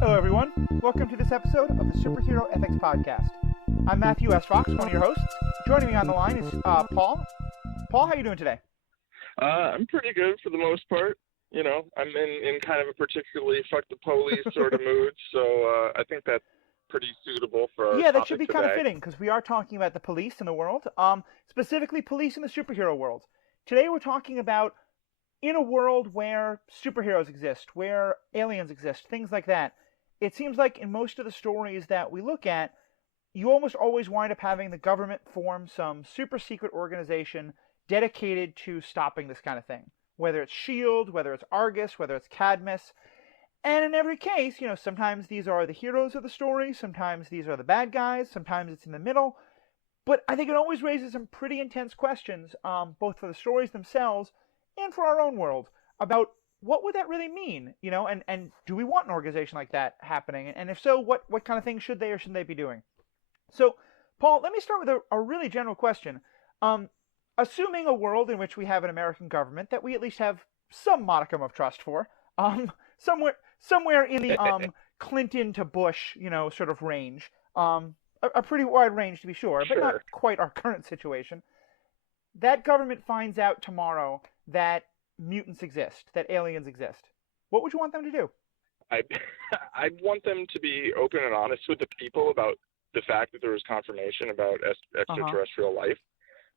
Hello, everyone. Welcome to this episode of the Superhero Ethics Podcast. I'm Matthew S. Fox, one of your hosts. Joining me on the line is Paul. Paul, how are you doing today? I'm pretty good for the most part. You know, I'm in kind of a particularly fuck the police sort of mood, so I think that's pretty suitable for our Yeah, that topic should be today. kind of fitting because we are talking about the police in the world, specifically police in the superhero world. Today we're talking about in a world where superheroes exist, where aliens exist, things like that. It seems like in most of the stories that we look at, you almost always wind up having the government form some super secret organization dedicated to stopping this kind of thing. Whether it's S.H.I.E.L.D., whether it's Argus, whether it's Cadmus. And in every case, you know, sometimes these are the heroes of the story, sometimes these are the bad guys, sometimes it's in the middle. But I think it always raises some pretty intense questions, both for the stories themselves and for our own world, about what would that really mean, you know, and do we want an organization like that happening? And if so, what kind of things should they or shouldn't they be doing? So, Paul, let me start with a really general question. Assuming a world in which we have an American government that we at least have some modicum of trust for, somewhere in the Clinton to Bush, you know, sort of range, a pretty wide range to be sure, but not quite our current situation. That government finds out tomorrow that mutants exist, that aliens exist. What would you want them to do? I'd want them to be open and honest with the people about the fact that there was confirmation about extraterrestrial life.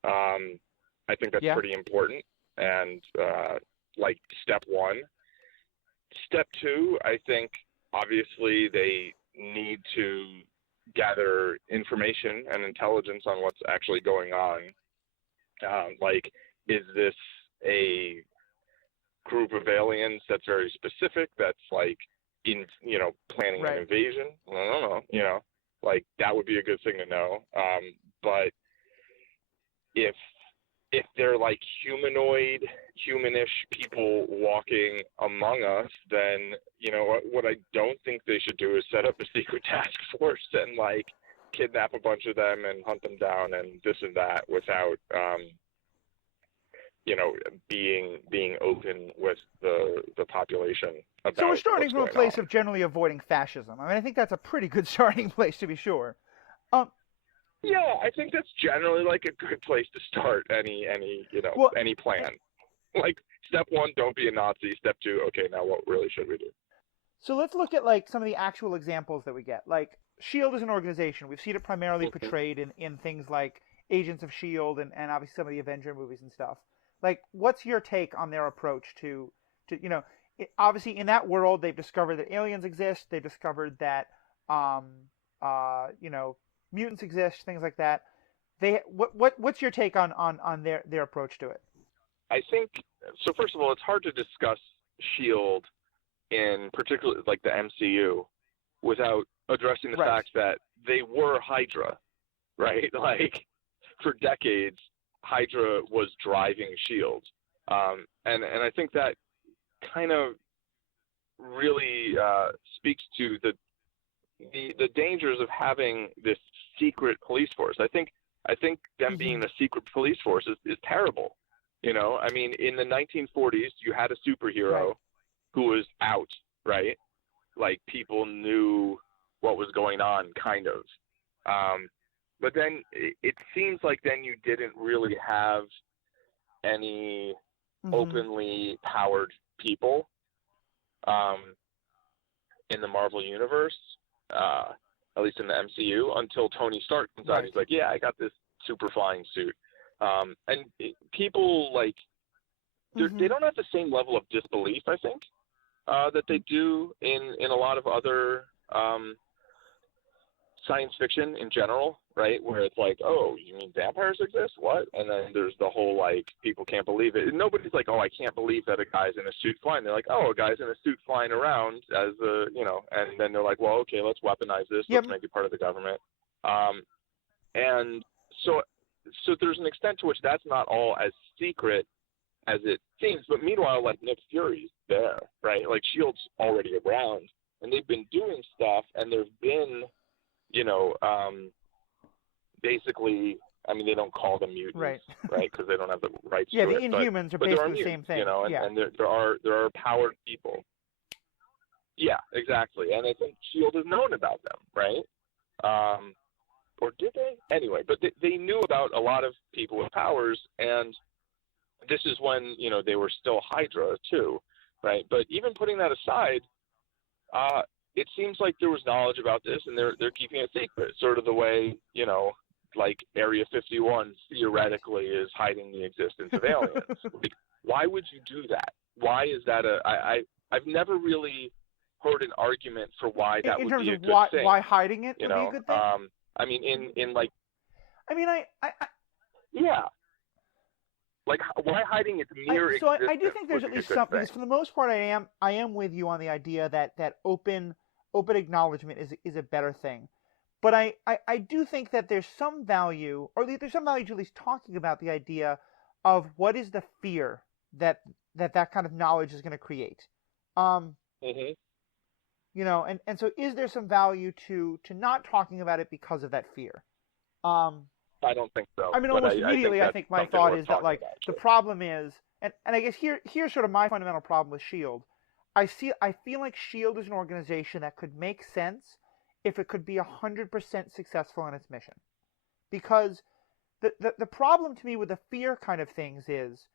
I think that's pretty important. And like step one. Step two, I think obviously they need to gather information and intelligence on what's actually going on. Like, is this a group of aliens that's very specific, that's like planning an invasion? I don't know, like that would be a good thing to know. But if they're like humanish people walking among us, then, what I don't think they should do is set up a secret task force and like kidnap a bunch of them and hunt them down and this and that without, being open with the population about. So we're starting from a place of generally avoiding fascism. I mean, I think that's a pretty good starting place to be sure. Yeah, I think that's generally like a good place to start any plan. Like, step one, don't be a Nazi. Step two, okay, now what really should we do? So let's look at like some of the actual examples that we get. Like, S.H.I.E.L.D. is an organization. We've seen it primarily portrayed in things like Agents of S.H.I.E.L.D. and obviously some of the Avenger movies and stuff. Like, what's your take on their approach to obviously in that world they've discovered that aliens exist. They've discovered that mutants exist, things like that. What's your take on their approach to it? I think so. First of all, it's hard to discuss S.H.I.E.L.D. in particular like the MCU without addressing the fact that they were Hydra, right? Like, for decades, Hydra was driving S.H.I.E.L.D. And I think that kind of really speaks to the dangers of having this secret police force. I think them being a secret police force is terrible. I mean, in the 1940s, you had a superhero who was out, right? Like, people knew what was going on, kind of. But then it seems like then you didn't really have any openly powered people in the Marvel Universe. At least in the MCU, until Tony Stark comes out. He's like, yeah, I got this super flying suit. And people, like, they don't have the same level of disbelief, I think, that they do in a lot of other science fiction in general, right? Where it's like, oh, you mean vampires exist? What? And then there's the whole, like, people can't believe it. And nobody's like, oh, I can't believe that a guy's in a suit flying. They're like, oh, a guy's in a suit flying around as a, and then they're like, well, okay, let's weaponize this. Let's make it part of the government. And so there's an extent to which that's not all as secret as it seems. But meanwhile, like, Nick Fury's there, right? Like, S.H.I.E.L.D.'s already around, and they've been doing stuff, and there've been, basically I mean, they don't call them mutants, right? Because they don't have the rights to the it. Inhumans are but there are basically the mutants, same thing. You know, and there are powered people. Yeah, exactly. And I think S.H.I.E.L.D. has known about them, right? Or did they? Anyway, but they knew about a lot of people with powers, and this is when, you know, they were still Hydra too, right? But even putting that aside, it seems like there was knowledge about this, and they're keeping it secret, sort of the way, you know, like Area 51 theoretically is hiding the existence of aliens. Like, why would you do that? Why is that I've never really heard an argument for why that would be a good thing. Why hiding it would be a good thing? I mean, in like. I mean, Yeah. Like, why hiding its mere existence? So I do think there's at least something. Because for the most part, I am with you on the idea that open acknowledgement is a better thing. But I do think that there's some value, or there's some value to at least talking about the idea of what is the fear that kind of knowledge is going to create. You know, and so is there some value to not talking about it because of that fear? I don't think so. I mean, almost immediately, I think my thought is that, like, the problem is, and I guess here's sort of my fundamental problem with S.H.I.E.L.D. I feel like S.H.I.E.L.D. is an organization that could make sense if it could be 100% successful in its mission. Because the problem to me with the fear kind of things is,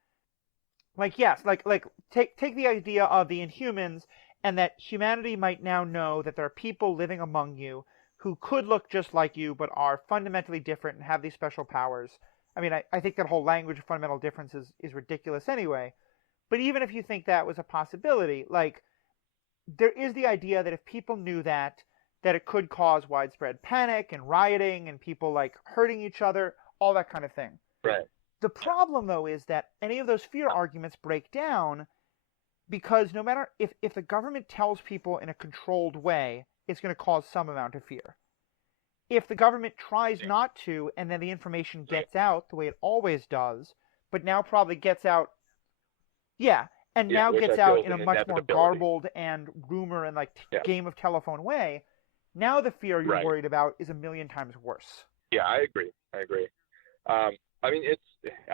like, yes, like take the idea of the Inhumans, and that humanity might now know that there are people living among you who could look just like you but are fundamentally different and have these special powers. I mean, I think that whole language of fundamental difference is ridiculous anyway. But even if you think that was a possibility, like, there is the idea that if people knew that it could cause widespread panic and rioting and people, like, hurting each other, all that kind of thing. Right. The problem, though, is that any of those fear arguments break down because no matter if the government tells people in a controlled way, it's going to cause some amount of fear. If the government tries not to, and then the information gets out the way it always does, but now probably gets out, now gets out in a much more garbled and rumor and, like, game of telephone way, now the fear you're worried about is a million times worse. Yeah, I agree. I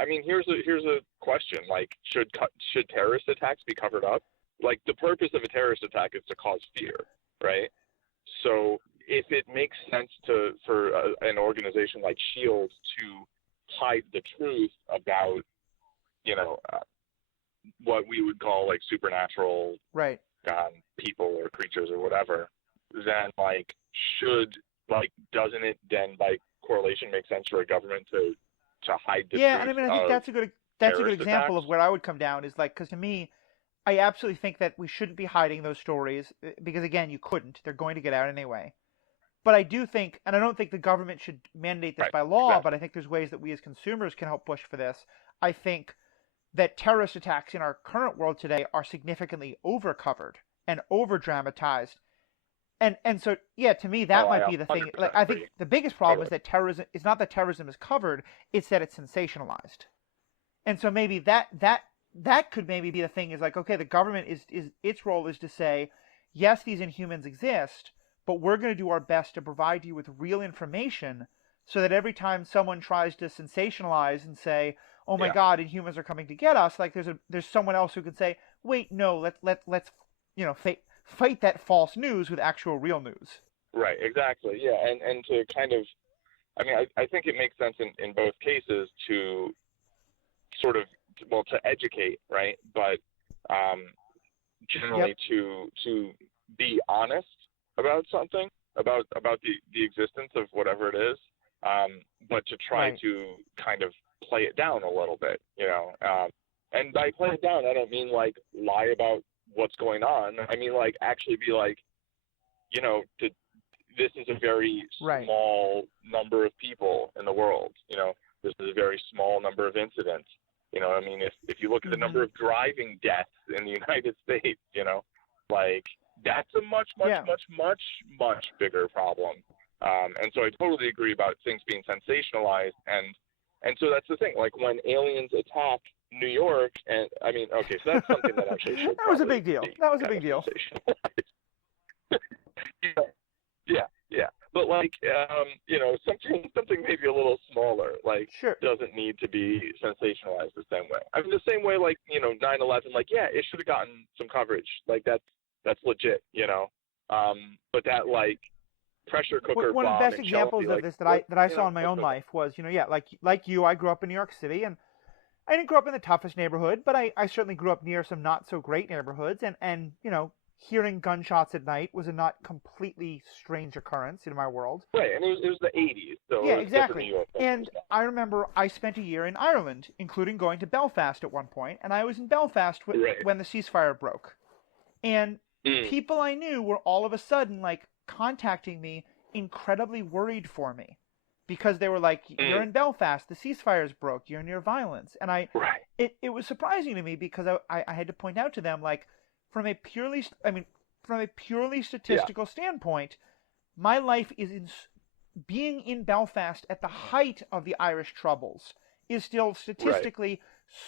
mean, here's a question. Like, should terrorist attacks be covered up? Like, the purpose of a terrorist attack is to cause fear, right? So if it makes sense for an organization like S.H.I.E.L.D. to hide the truth about, you know, what we would call, like, supernatural people or creatures or whatever, then, like, doesn't it then, by correlation, make sense for a government to hide the truth? Yeah, and I mean, I think that's a good example of where I would come down, is like, because to me, I absolutely think that we shouldn't be hiding those stories because, again, you couldn't. They're going to get out anyway. But I do think, and I don't think the government should mandate this by law, but I think there's ways that we as consumers can help push for this. I think that terrorist attacks in our current world today are significantly overcovered and over-dramatized. And so, yeah, to me, that might be the thing. Like, I think the biggest problem is that terrorism is not that terrorism is covered, it's that it's sensationalized. And so maybe that could maybe be the thing, is like, okay, the government is its role is to say, yes, these Inhumans exist, but we're going to do our best to provide you with real information so that every time someone tries to sensationalize and say, oh my God, Inhumans are coming to get us, like there's someone else who can say, wait, no, let's you know, fight that false news with actual real news. Right, exactly. Yeah, and to kind of, I mean, I think it makes sense in both cases to sort of, well, to educate, right? But generally to be honest about something, about the existence of whatever it is, but to try to kind of play it down a little bit, you know. And by play it down, I don't mean, like, lie about what's going on. I mean, like, actually be like, you know, this is a very small number of people in the world, you know. This is a very small number of incidents. You know, I mean, if you look at the number of driving deaths in the United States, you know, like, that's a much bigger problem. And so I totally agree about things being sensationalized. And so that's the thing. Like, when aliens attack New York, and I mean, okay, so that's something that actually should that was a big deal. That was a big deal. Yeah. But like, something maybe a little smaller, like, Sure. doesn't need to be sensationalized the same way. I mean, the same way, like, 9/11, like, yeah, it should have gotten some coverage. Like, that's legit, But that, like, pressure cooker One of the bomb best in examples Chelsea, of like, this that I saw in my own life was, like you, I grew up in New York City, and I didn't grow up in the toughest neighborhood, but I certainly grew up near some not so great neighborhoods, and hearing gunshots at night was a not completely strange occurrence in my world. Right, and it was the 80s, so yeah, it was exactly. New York. And I remember I spent a year in Ireland, including going to Belfast at one point, and I was in Belfast when the ceasefire broke. And people I knew were all of a sudden, like, contacting me, incredibly worried for me. Because they were like, you're in Belfast, the ceasefires broke, you're near violence. And it was surprising to me because I had to point out to them, like, from a purely statistical standpoint, my life is being in Belfast at the height of the Irish Troubles is still statistically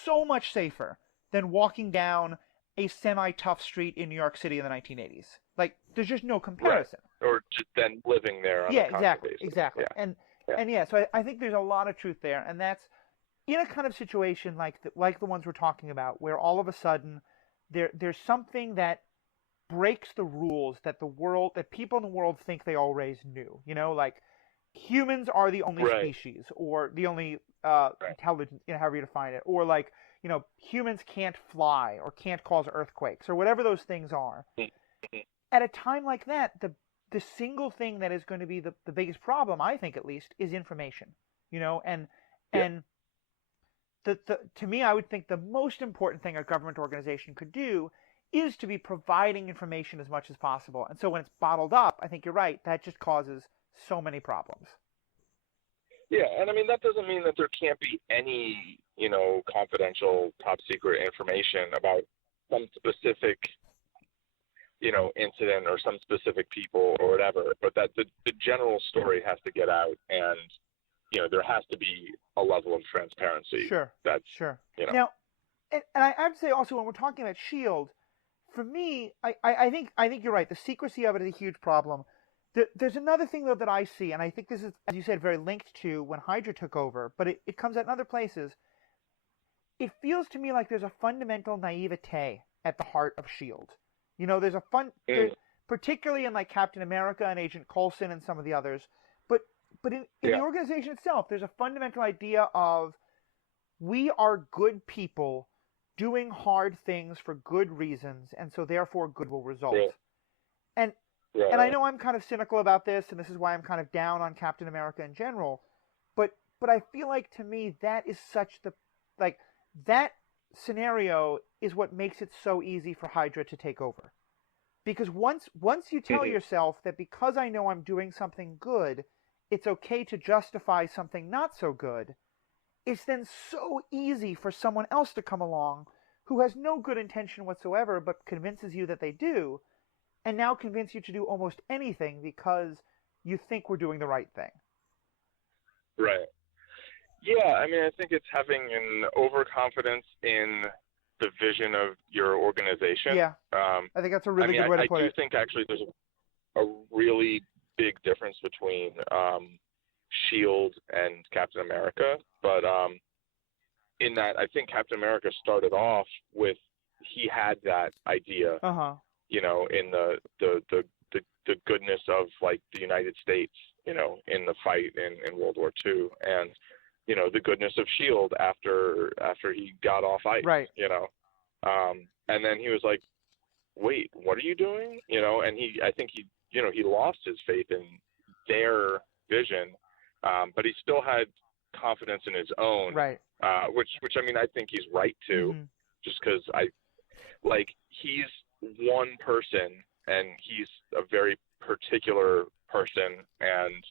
so much safer than walking down a semi-tough street in New York City in the 1980s. Like, there's just no comparison. Right. Or just then living there on a constant basis. Exactly. Yeah. So I think there's a lot of truth there, and that's in a kind of situation like the ones we're talking about, where all of a sudden there's something that breaks the rules that people in the world think they always knew. Like humans are the only species, or the only intelligent, however you define it, or like humans can't fly or can't cause earthquakes or whatever those things are. At a time like that, the single thing that is going to be the biggest problem, I think at least, is information. And to me, I would think the most important thing a government organization could do is to be providing information as much as possible. And so when it's bottled up, I think you're right, that just causes so many problems. Yeah, and I mean, that doesn't mean that there can't be any, confidential, top secret information about some specific, incident or some specific people or whatever, but that the general story has to get out, and, there has to be a level of transparency. Sure. Sure. Now, and I have to say also, when we're talking about S.H.I.E.L.D., for me, I think you're right. The secrecy of it is a huge problem. There's another thing, though, that I see, and I think this is, as you said, very linked to when Hydra took over, but it comes out in other places. It feels to me like there's a fundamental naivete at the heart of S.H.I.E.L.D. There's particularly in like Captain America and Agent Coulson and some of the others, but in the organization itself, there's a fundamental idea of we are good people doing hard things for good reasons, and so therefore good will result. And I know I'm kind of cynical about this, and this is why I'm kind of down on Captain America in general, but I feel like, to me, that is that scenario is what makes it so easy for Hydra to take over. Because once you tell yourself that because I know I'm doing something good, it's okay to justify something not so good, it's then so easy for someone else to come along who has no good intention whatsoever but convinces you that they do, and now convince you to do almost anything because you think we're doing the right thing. Right. Yeah, I mean, I think it's having an overconfidence in the vision of your organization. Yeah, I think that's a really good way to put it. I do think actually there's a really big difference between S.H.I.E.L.D. and Captain America, but in that I think Captain America started off with, he had that idea, in the goodness of like the United States, in the fight in World War II, and the goodness of S.H.I.E.L.D. after he got off ice, right? And then he was like, wait, what are you doing? And I think he lost his faith in their vision, but he still had confidence in his own, right? Which I mean, I think he's right to, just because he's one person and he's a very particular person, and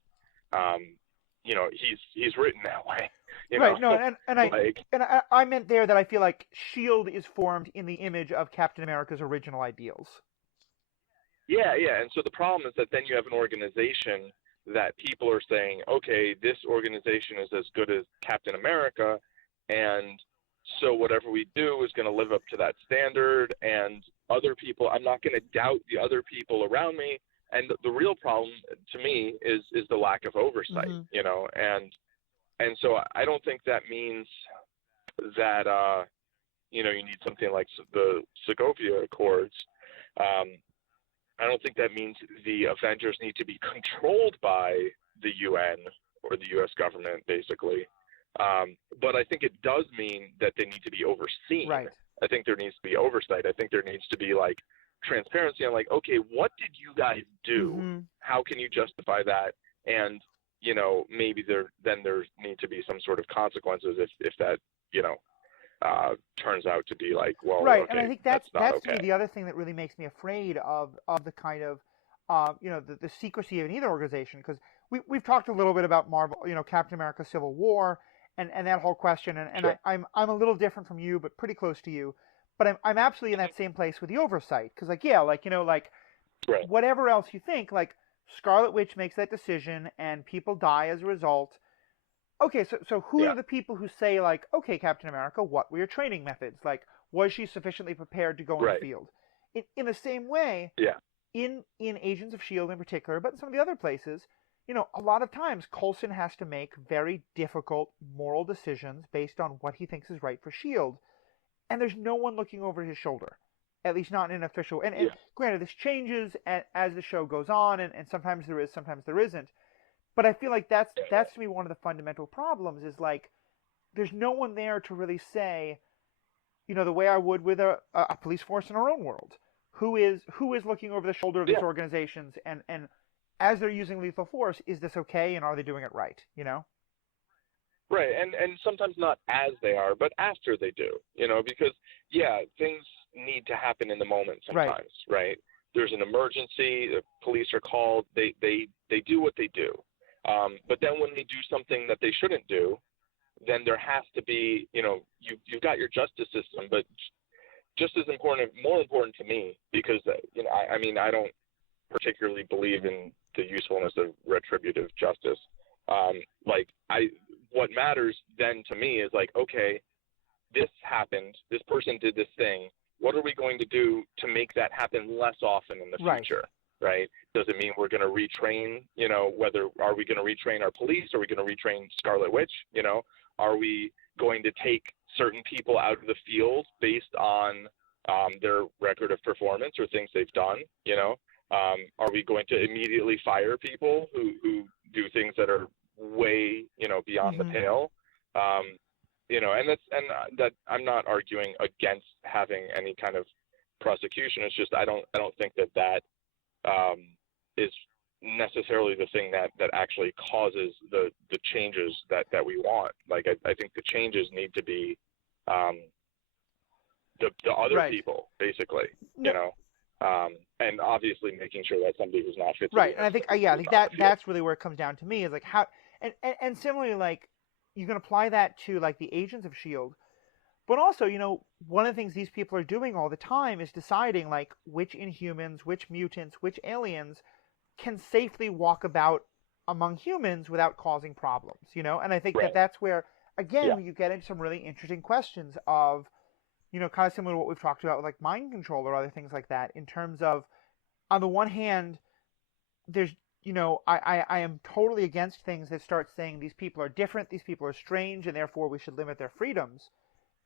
he's written that way. Right. No, and I meant there that I feel like S.H.I.E.L.D. is formed in the image of Captain America's original ideals. Yeah, and so the problem is that then you have an organization that people are saying, okay, this organization is as good as Captain America, and so whatever we do is going to live up to that standard, and other people, I'm not going to doubt the other people around me, And the real problem to me is the lack of oversight, Mm-hmm. you know, and so I don't think that means that you know, you need something like the Sokovia Accords. I don't think that means the Avengers need to be controlled by the UN or the U.S. government, basically. But I think it does mean that they need to be overseen. Right. I think there needs to be oversight. I think there needs to be like transparency on like, okay, what did you guys do? Mm-hmm. How can you justify that? And you know, maybe there need to be some sort of consequences if that, you know, turns out to be like, well, Right, okay, and I think that's not to me okay. the other thing that really makes me afraid of the kind of you know, the secrecy of either organization, because we've talked a little bit about Marvel, you know, Captain America: Civil War, and that whole question, and Sure. I'm a little different from you, but pretty close to you, but I'm absolutely in that same place with the oversight, because like, yeah, like, you know, like Right. whatever else you think, like Scarlet Witch makes that decision and people die as a result. Okay, so who Yeah. are the people who say, like, okay, Captain America, what were your training methods? Like, was she sufficiently prepared to go in the Right. field? In the same way, Yeah. in Agents of S.H.I.E.L.D. in particular, but in some of the other places, you know, a lot of times Coulson has to make very difficult moral decisions based on what he thinks is right for S.H.I.E.L.D., and there's no one looking over his shoulder, at least not in an official. And Yeah. granted, this changes as the show goes on, and sometimes there is, sometimes there isn't. But I feel like that's to me one of the fundamental problems is like there's no one there to really say, you know, the way I would with a police force in our own world, who is looking over the shoulder of these Yeah. organizations, and as they're using lethal force, is this okay, and are they doing it right? You know? Right. And sometimes not as they are, but after they do, you know, because yeah, things need to happen in the moment sometimes, right? There's an emergency, the police are called, they do what they do. But then when they do something that they shouldn't do, then there has to be, you know, you've got your justice system, but just as important, more important to me, because you know, I mean, I don't particularly believe in the usefulness of retributive justice. Like what matters then to me is like, okay, this happened, this person did this thing. What are we going to do to make that happen less often in the future? Right? Does it mean we're going to retrain, you know, are we going to retrain our police? Are we going to retrain Scarlet Witch? You know, are we going to take certain people out of the field based on their record of performance or things they've done? You know, are we going to immediately fire people who do things that are way, you know, beyond the pale? You know, and that I'm not arguing against having any kind of prosecution. It's just I don't think that is necessarily the thing that actually causes the changes that we want. Like I think the changes need to be the other people, basically, you know, and obviously making sure that somebody who's not fit. Right, and I think I think that's really where it comes down to me is like how and similarly, like you can apply that to like the Agents of S.H.I.E.L.D., but also, you know, one of the things these people are doing all the time is deciding like which Inhumans, which mutants, which aliens can safely walk about among humans without causing problems, you know? And I think that's where, again, you get into some really interesting questions of, you know, kind of similar to what we've talked about with like mind control or other things like that, in terms of, on the one hand, there's, you know, I am totally against things that start saying these people are different, these people are strange, and therefore we should limit their freedoms.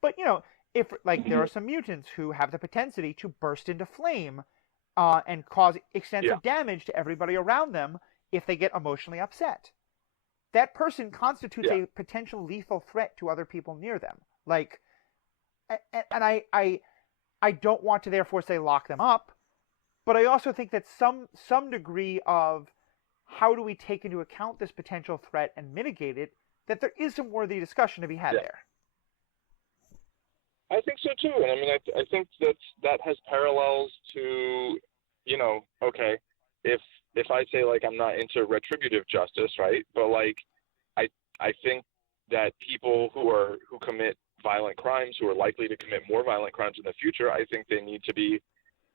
But, you know, if, like, there are some mutants who have the propensity to burst into flame and cause extensive damage to everybody around them if they get emotionally upset. That person constitutes a potential lethal threat to other people near them. Like, and I don't want to therefore say lock them up, but I also think that some degree of how do we take into account this potential threat and mitigate it, that there is some worthy discussion to be had there. I think so too, and I mean, I think that has parallels to, you know, okay, if I say like I'm not into retributive justice, right? But like, I think that people who commit violent crimes, who are likely to commit more violent crimes in the future, I think they need to be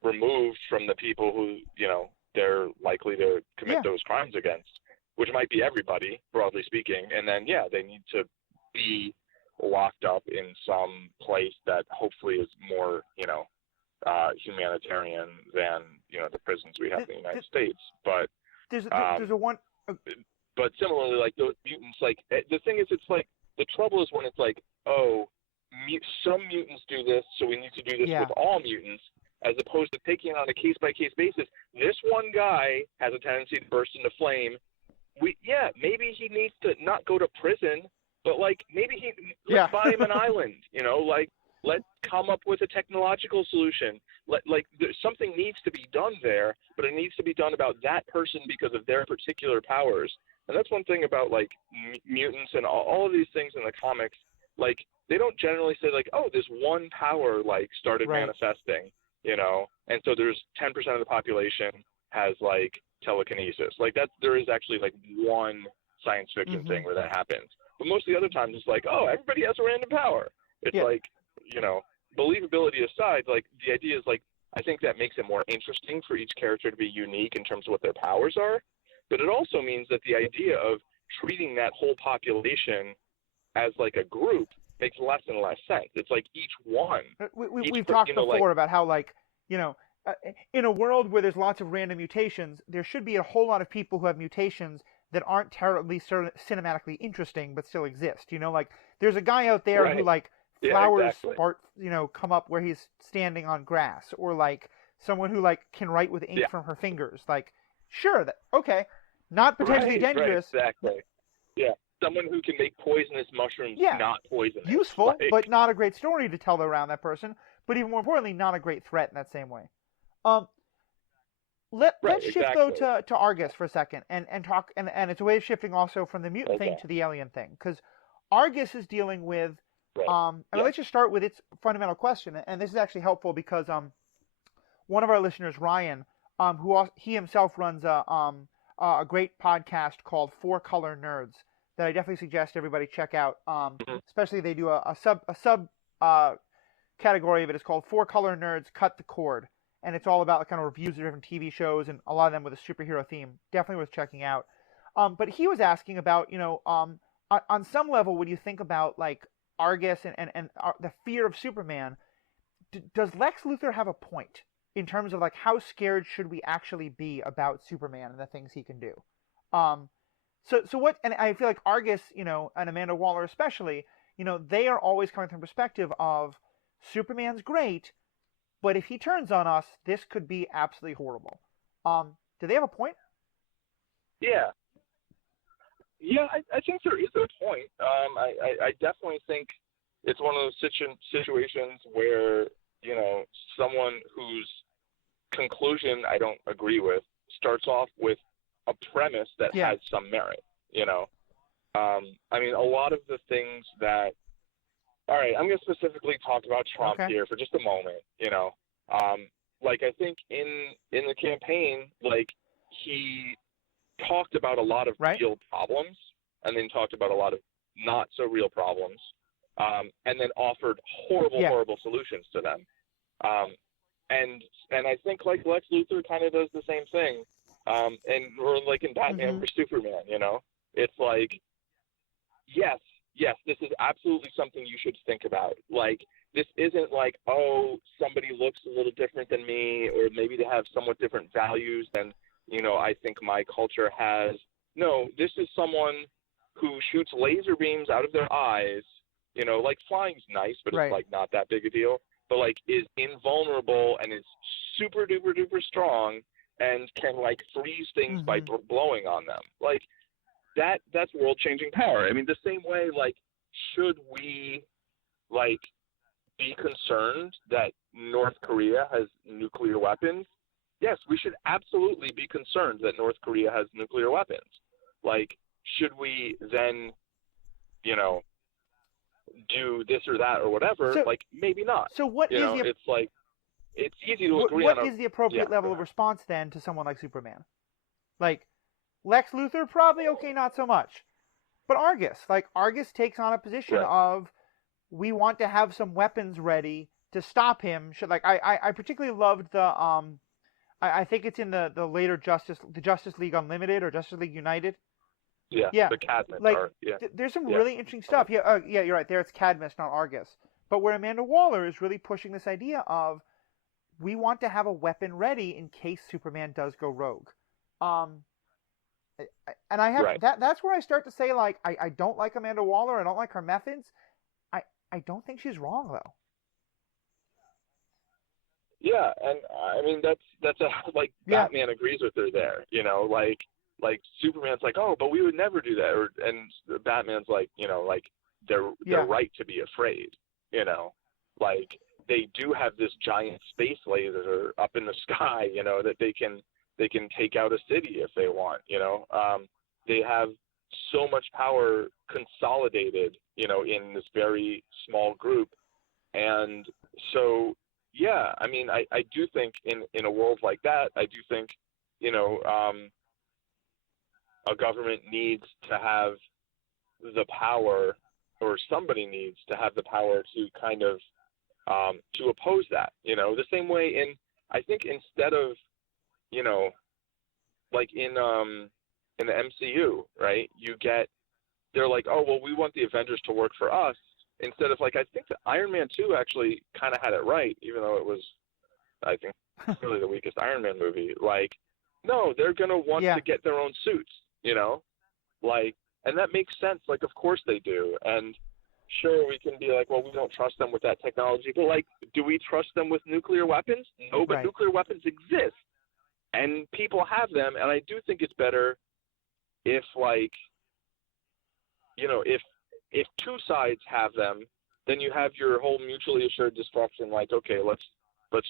removed from the people who, you know, they're likely to commit those crimes against, which might be everybody, broadly speaking. And then, they need to be locked up in some place that hopefully is more, you know, humanitarian than the prisons we have in the United States. But there's a one. But similarly, like those mutants, like the thing is, it's like the trouble is when it's like, oh, some mutants do this, so we need to do this with all mutants, as opposed to taking it on a case-by-case basis. This one guy has a tendency to burst into flame. Maybe he needs to not go to prison, but like maybe let's buy him an island. Like let's come up with a technological solution. Something needs to be done there, but it needs to be done about that person because of their particular powers. And that's one thing about like mutants and all of these things in the comics. Like they don't generally say like, oh, this one power like started manifesting, and so there's 10% of the population has like telekinesis. Like that, there is actually like one science fiction thing where that happens. But most of the other times it's like, oh, everybody has a random power. It's like, believability aside, like the idea is like, I think that makes it more interesting for each character to be unique in terms of what their powers are. But it also means that the idea of treating that whole population as like a group makes less and less sense. It's like each one. We've talked before about how like, in a world where there's lots of random mutations, there should be a whole lot of people who have mutations that aren't terribly cinematically interesting but still exist. Like there's a guy out there who like flowers come up where he's standing on grass, or like someone who like can write with ink from her fingers. Like, sure, not potentially dangerous. Right, exactly. Yeah, someone who can make poisonous mushrooms not poisonous. Useful, but not a great story to tell around that person. But even more importantly, not a great threat in that same way. Let's shift though to Argus for a second and talk, and it's a way of shifting also from the mutant thing to the alien thing, because Argus is dealing with let's just start with its fundamental question, and this is actually helpful because one of our listeners, Ryan, he himself runs a great podcast called Four Color Nerds that I definitely suggest everybody check out. Especially they do a sub category of it is called Four Color Nerds Cut the Cord, and it's all about kind of reviews of different TV shows and a lot of them with a superhero theme. Definitely worth checking out. But he was asking about, on some level, when you think about like Argus and the fear of Superman, does Lex Luthor have a point in terms of like how scared should we actually be about Superman and the things he can do? So what? And I feel like Argus, and Amanda Waller especially, they are always coming from the perspective of Superman's great, but if he turns on us, this could be absolutely horrible. Do they have a point? Yeah. Yeah, I think there is a point. I definitely think it's one of those situations where, someone whose conclusion I don't agree with starts off with a premise that has some merit, I mean, a lot of the things that, all right, I'm going to specifically talk about Trump here for just a moment, like I think in the campaign, like he talked about a lot of real problems and then talked about a lot of not so real problems, and then offered horrible solutions to them. And I think like Lex Luthor kind of does the same thing. Or like in Batman or Superman, it's like, yes, this is absolutely something you should think about. Like, this isn't like, oh, somebody looks a little different than me, or maybe they have somewhat different values than, I think my culture has. No, this is someone who shoots laser beams out of their eyes, like flying's nice, but it's like not that big a deal, but like is invulnerable and is super duper duper strong and can like freeze things by blowing on them. Like that's world-changing power. I mean, the same way, like, should we like be concerned that North Korea has nuclear weapons? Yes, we should absolutely be concerned that North Korea has nuclear weapons. Like, should we then, do this or that or whatever? Like, maybe not. So what is it's like, it's easy to agree on. What is the appropriate level of response then to someone like Superman? Like, Lex Luthor, probably okay, not so much. But Argus takes on a position of, we want to have some weapons ready to stop him. I particularly loved the I think it's in the later Justice League Unlimited or Justice League United. Yeah. The Cadmus arc. There's some really interesting stuff. Yeah, you're right. There it's Cadmus, not Argus. But where Amanda Waller is really pushing this idea of we want to have a weapon ready in case Superman does go rogue. And I have that's where I start to say, like, I don't like Amanda Waller. I don't like her methods. I don't think she's wrong, though. Yeah, and I mean that's like Batman agrees with her there. Like Superman's like, oh, but we would never do that, and Batman's like, like they're right to be afraid. Like they do have this giant space laser up in the sky, that they can take out a city if they want. They have so much power consolidated, in this very small group, and so. Yeah, I mean, I do think in a world like that, I do think, a government needs to have the power, or somebody needs to have the power to kind of to oppose that. The same way I think instead of, like in the MCU, right? They're like, oh well, we want the Avengers to work for us. Instead of, like, I think that Iron Man 2 actually kind of had it right, even though it was, I think, really the weakest Iron Man movie. Like, no, they're going to want to get their own suits, Like, and that makes sense. Like, of course they do. And sure, we can be like, well, we don't trust them with that technology. But, like, do we trust them with nuclear weapons? No, but nuclear weapons exist. And people have them. And I do think it's better if, like, if two sides have them, then you have your whole mutually assured destruction. Like, okay, let's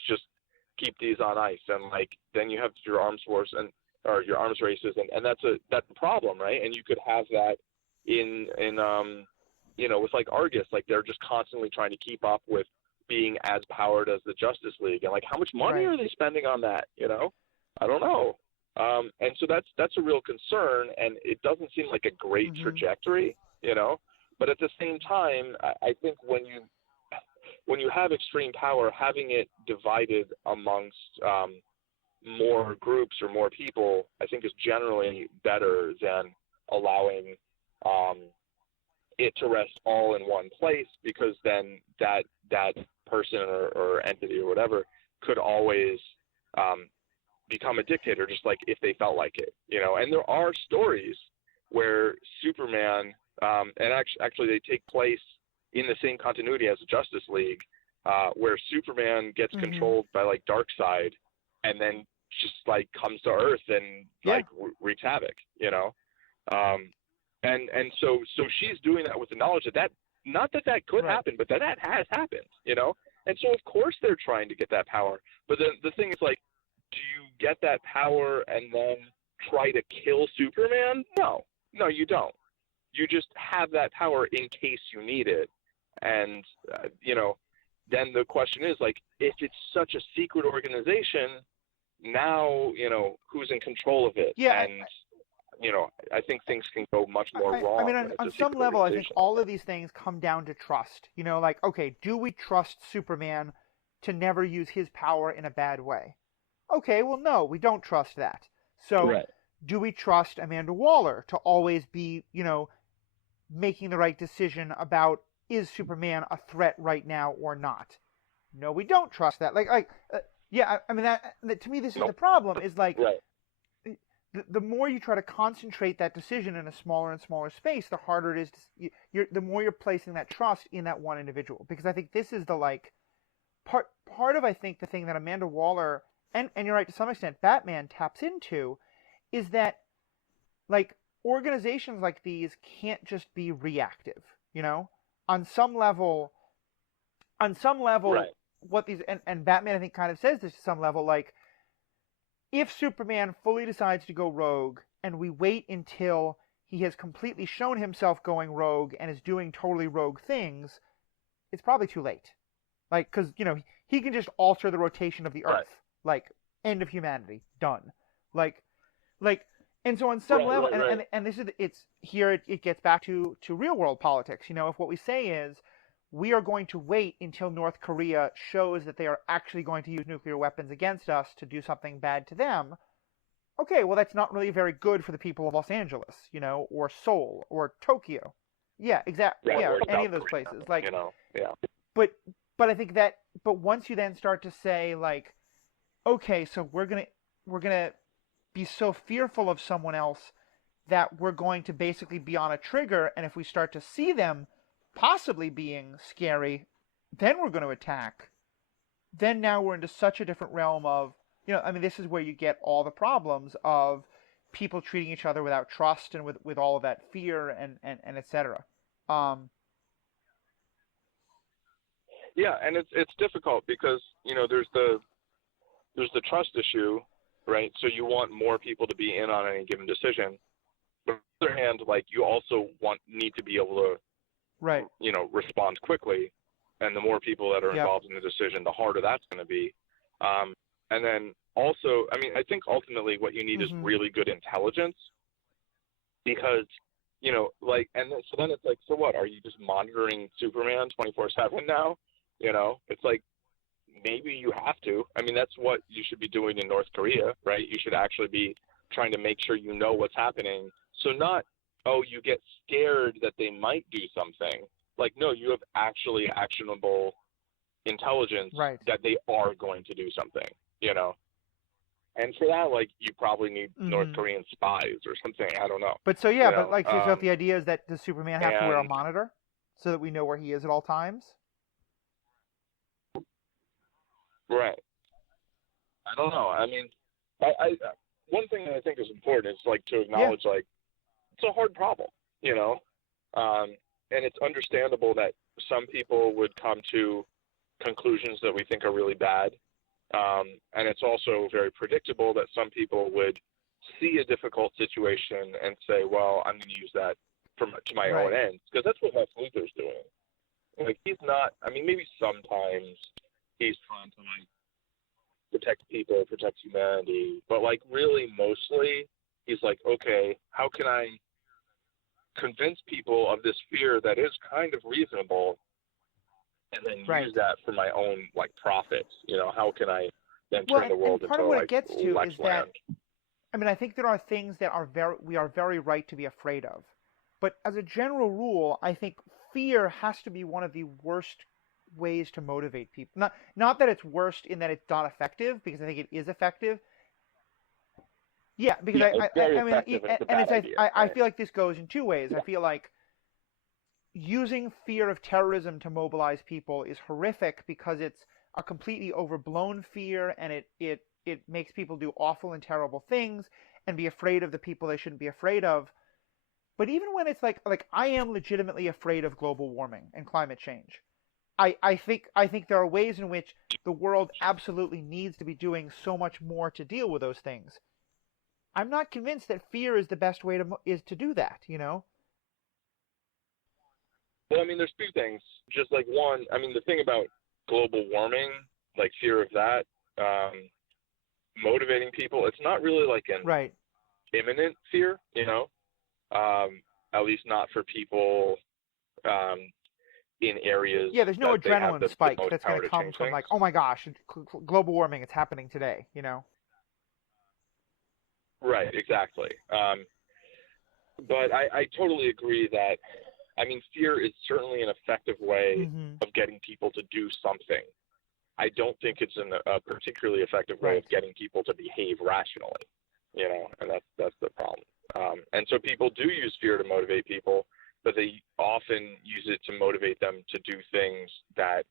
just keep these on ice, and like then you have your arms wars or your arms races, and that's a problem, right? And you could have that in with like Argus, like they're just constantly trying to keep up with being as powered as the Justice League, and like how much money are they spending on that? I don't know. And so that's a real concern, and it doesn't seem like a great trajectory, But at the same time, I think when you have extreme power, having it divided amongst more groups or more people, I think is generally better than allowing it to rest all in one place, because then that person or entity or whatever could always become a dictator, just like if they felt like it, And there are stories where Superman and actually they take place in the same continuity as the Justice League, where Superman gets controlled by like Darkseid, and then just like comes to Earth and like wreaks havoc, and so she's doing that with the knowledge that not that could happen, but that has happened, and so of course they're trying to get that power. But then the thing is, like, do you get that power and then try to kill Superman? No, you don't. You just have that power in case you need it. And, then the question is, like, if it's such a secret organization, now, who's in control of it? Yeah. And, I think things can go much more wrong. I mean, on some level, I think all of these things come down to trust. Like, okay, do we trust Superman to never use his power in a bad way? Okay, well, no, we don't trust that. So do we trust Amanda Waller to always be, making the right decision about, is Superman a threat right now or not? No, we don't trust that. I mean, that to me, this is the problem, is like, the more you try to concentrate that decision in a smaller and smaller space, the harder it is the more you're placing that trust in that one individual. Because I think this is the, like, part of, I think, the thing that Amanda Waller, and you're right to some extent, Batman taps into, is that, like, organizations like these can't just be reactive, On some level, what these, and Batman, I think, kind of says this to some level, like, if Superman fully decides to go rogue, and we wait until he has completely shown himself going rogue and is doing totally rogue things, it's probably too late. Like, because, he can just alter the rotation of the Earth. Like, end of humanity, done. Like, and so on some level, and this is, it gets back to real world politics. If what we say is, we are going to wait until North Korea shows that they are actually going to use nuclear weapons against us to do something bad to them, okay, well, that's not really very good for the people of Los Angeles, or Seoul, or Tokyo. Yeah, exactly. Yeah, or any of those places. Like, but but I think that, but once you then start to say like, okay, so we're gonna be so fearful of someone else that we're going to basically be on a trigger, and if we start to see them possibly being scary, then we're going to attack. Then now we're into such a different realm of, I mean, this is where you get all the problems of people treating each other without trust and with all of that fear and etc. Yeah, and it's difficult because there's the trust issue, right? So you want more people to be in on any given decision. But on the other hand, like you also need to be able to, right, respond quickly. And the more people that are involved in the decision, the harder that's going to be. And then also, I mean, I think ultimately what you need is really good intelligence, because, so then it's like, so what? Are you just monitoring Superman 24/7 now? It's like, maybe you have to. I mean, that's what you should be doing in North Korea, right? You should actually be trying to make sure you know what's happening. So not, you get scared that they might do something. Like, no, you have actually actionable intelligence that they are going to do something, And for that, like, you probably need North Korean spies or something. I don't know. But so, but like, so if the idea is that does Superman have to wear a monitor so that we know where he is at all times? Right. I don't know. I mean, I one thing that I think is important is like to acknowledge like it's a hard problem, and it's understandable that some people would come to conclusions that we think are really bad, and it's also very predictable that some people would see a difficult situation and say, well, I'm going to use that to my own ends, because that's what Luthor's doing. Like, he's not. I mean, maybe sometimes he's trying to like protect people, protect humanity, but like really mostly he's like, okay, how can I convince people of this fear that is kind of reasonable, and then use that for my own like profits? How can I then turn the world into part of what like it gets to Lex is land? that, I mean, I think there are things that we are very right to be afraid of, but as a general rule, I think fear has to be one of the worst ways to motivate people. Not that it's worst in that it's not effective, because I think it is effective. Yeah, because I feel like this goes in two ways. I feel like using fear of terrorism to mobilize people is horrific because it's a completely overblown fear, and it makes people do awful and terrible things and be afraid of the people they shouldn't be afraid of. But even when it's like I am legitimately afraid of global warming and climate change. I think there are ways in which the world absolutely needs to be doing so much more to deal with those things. I'm not convinced that fear is the best way to do that, Well, I mean, there's two things. Just like one, I mean, the thing about global warming, like fear of that, motivating people, it's not really like an imminent fear, at least not for people in areas. Yeah, there's no adrenaline spike that's going to come from like, oh my gosh, global warming, it's happening today, Right, exactly. But I totally agree that, I mean, fear is certainly an effective way of getting people to do something. I don't think it's a particularly effective way of getting people to behave rationally, and that's the problem. And so people do use fear to motivate people, but they often use it to motivate them to do things that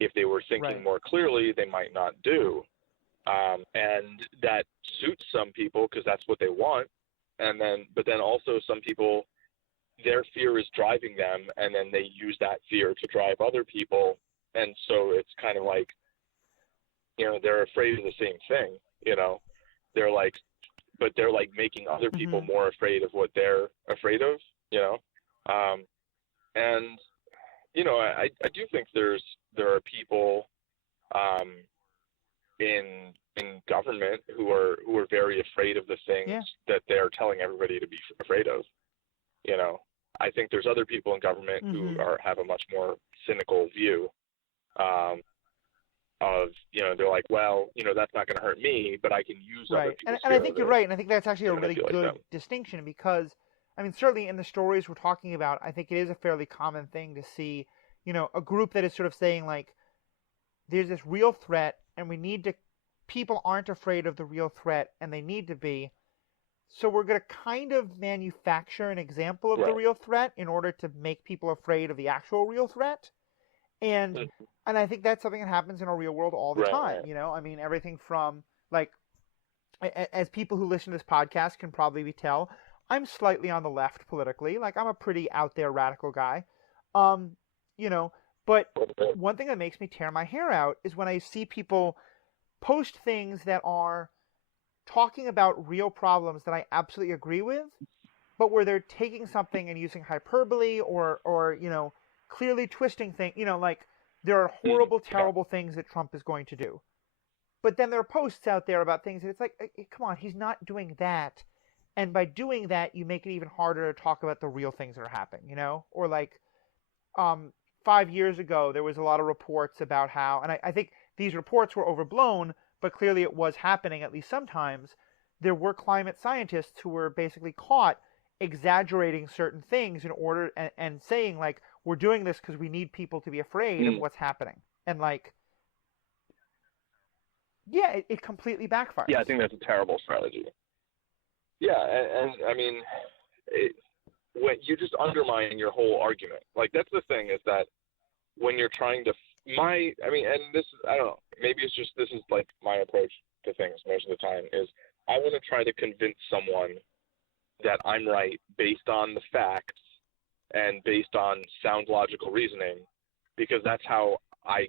if they were thinking more clearly, they might not do. And that suits some people because that's what they want. But then also some people, their fear is driving them, and then they use that fear to drive other people. And so it's kind of like, they're afraid of the same thing, they're like making other people more afraid of what they're afraid of, and, I do think there are people, in government who are very afraid of the things that they're telling everybody to be afraid of. I think there's other people in government who have a much more cynical view of, they're like, well, that's not going to hurt me, but I can use other people's and I think you're right, and I think that's actually a really good distinction, because, I mean, certainly in the stories we're talking about, I think it is a fairly common thing to see, a group that is sort of saying like, there's this real threat, and people aren't afraid of the real threat, and they need to be. So we're going to kind of manufacture an example of the real threat in order to make people afraid of the actual real threat. And I think that's something that happens in our real world all the time. Right. You know, I mean, everything from, like, as people who listen to this podcast can probably tell, I'm slightly on the left politically. Like, I'm a pretty out there radical guy. You know, but one thing that makes me tear my hair out is when I see people post things that are talking about real problems that I absolutely agree with, but where they're taking something and using hyperbole or you know, clearly twisting things. You know, like, there are horrible, terrible things that Trump is going to do. But then there are posts out there about things that it's like, come on, he's not doing that. And by doing that, you make it even harder to talk about the real things that are happening, you know? Or like, 5 years ago, there was a lot of reports about how, and I think these reports were overblown, but clearly it was happening at least sometimes. There were climate scientists who were basically caught exaggerating certain things in order and saying, like, we're doing this because we need people to be afraid of what's happening. And, like, yeah, it completely backfires. Yeah, I think that's a terrible strategy. Yeah, and I mean, when you just undermine your whole argument. Like, that's the thing, is that when you're trying to, and this is, I don't know, maybe it's just, this is like my approach to things most of the time, is I want to try to convince someone that I'm right based on the facts and based on sound logical reasoning, because that's how I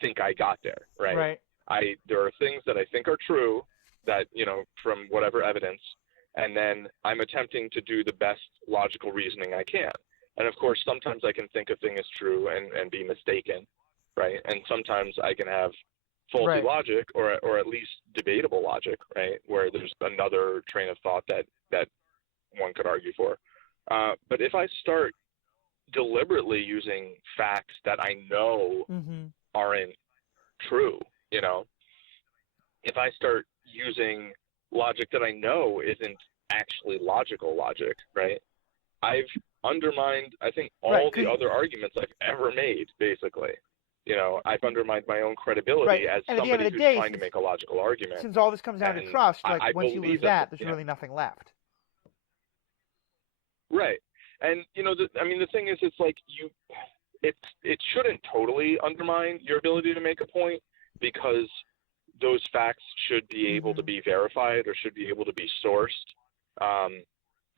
think I got there, right? There are things that I think are true that, you know, from whatever evidence, and then I'm attempting to do the best logical reasoning I can. And of course, sometimes I can think a thing is true and be mistaken, right? And sometimes I can have faulty logic or at least debatable logic, right? Where there's another train of thought that one could argue for. But if I start deliberately using facts that I know aren't true, you know, if I start using logic that I know isn't actually logical logic, right? I've undermined, I think, all the other arguments I've ever made, basically. You know, I've undermined my own credibility as somebody who's trying to make a logical argument. Since all this comes down to trust, like, once you lose that, there's really nothing left. Right. And, you know, the thing is, it's like it shouldn't totally undermine your ability to make a point, because those facts should be able to be verified or should be able to be sourced.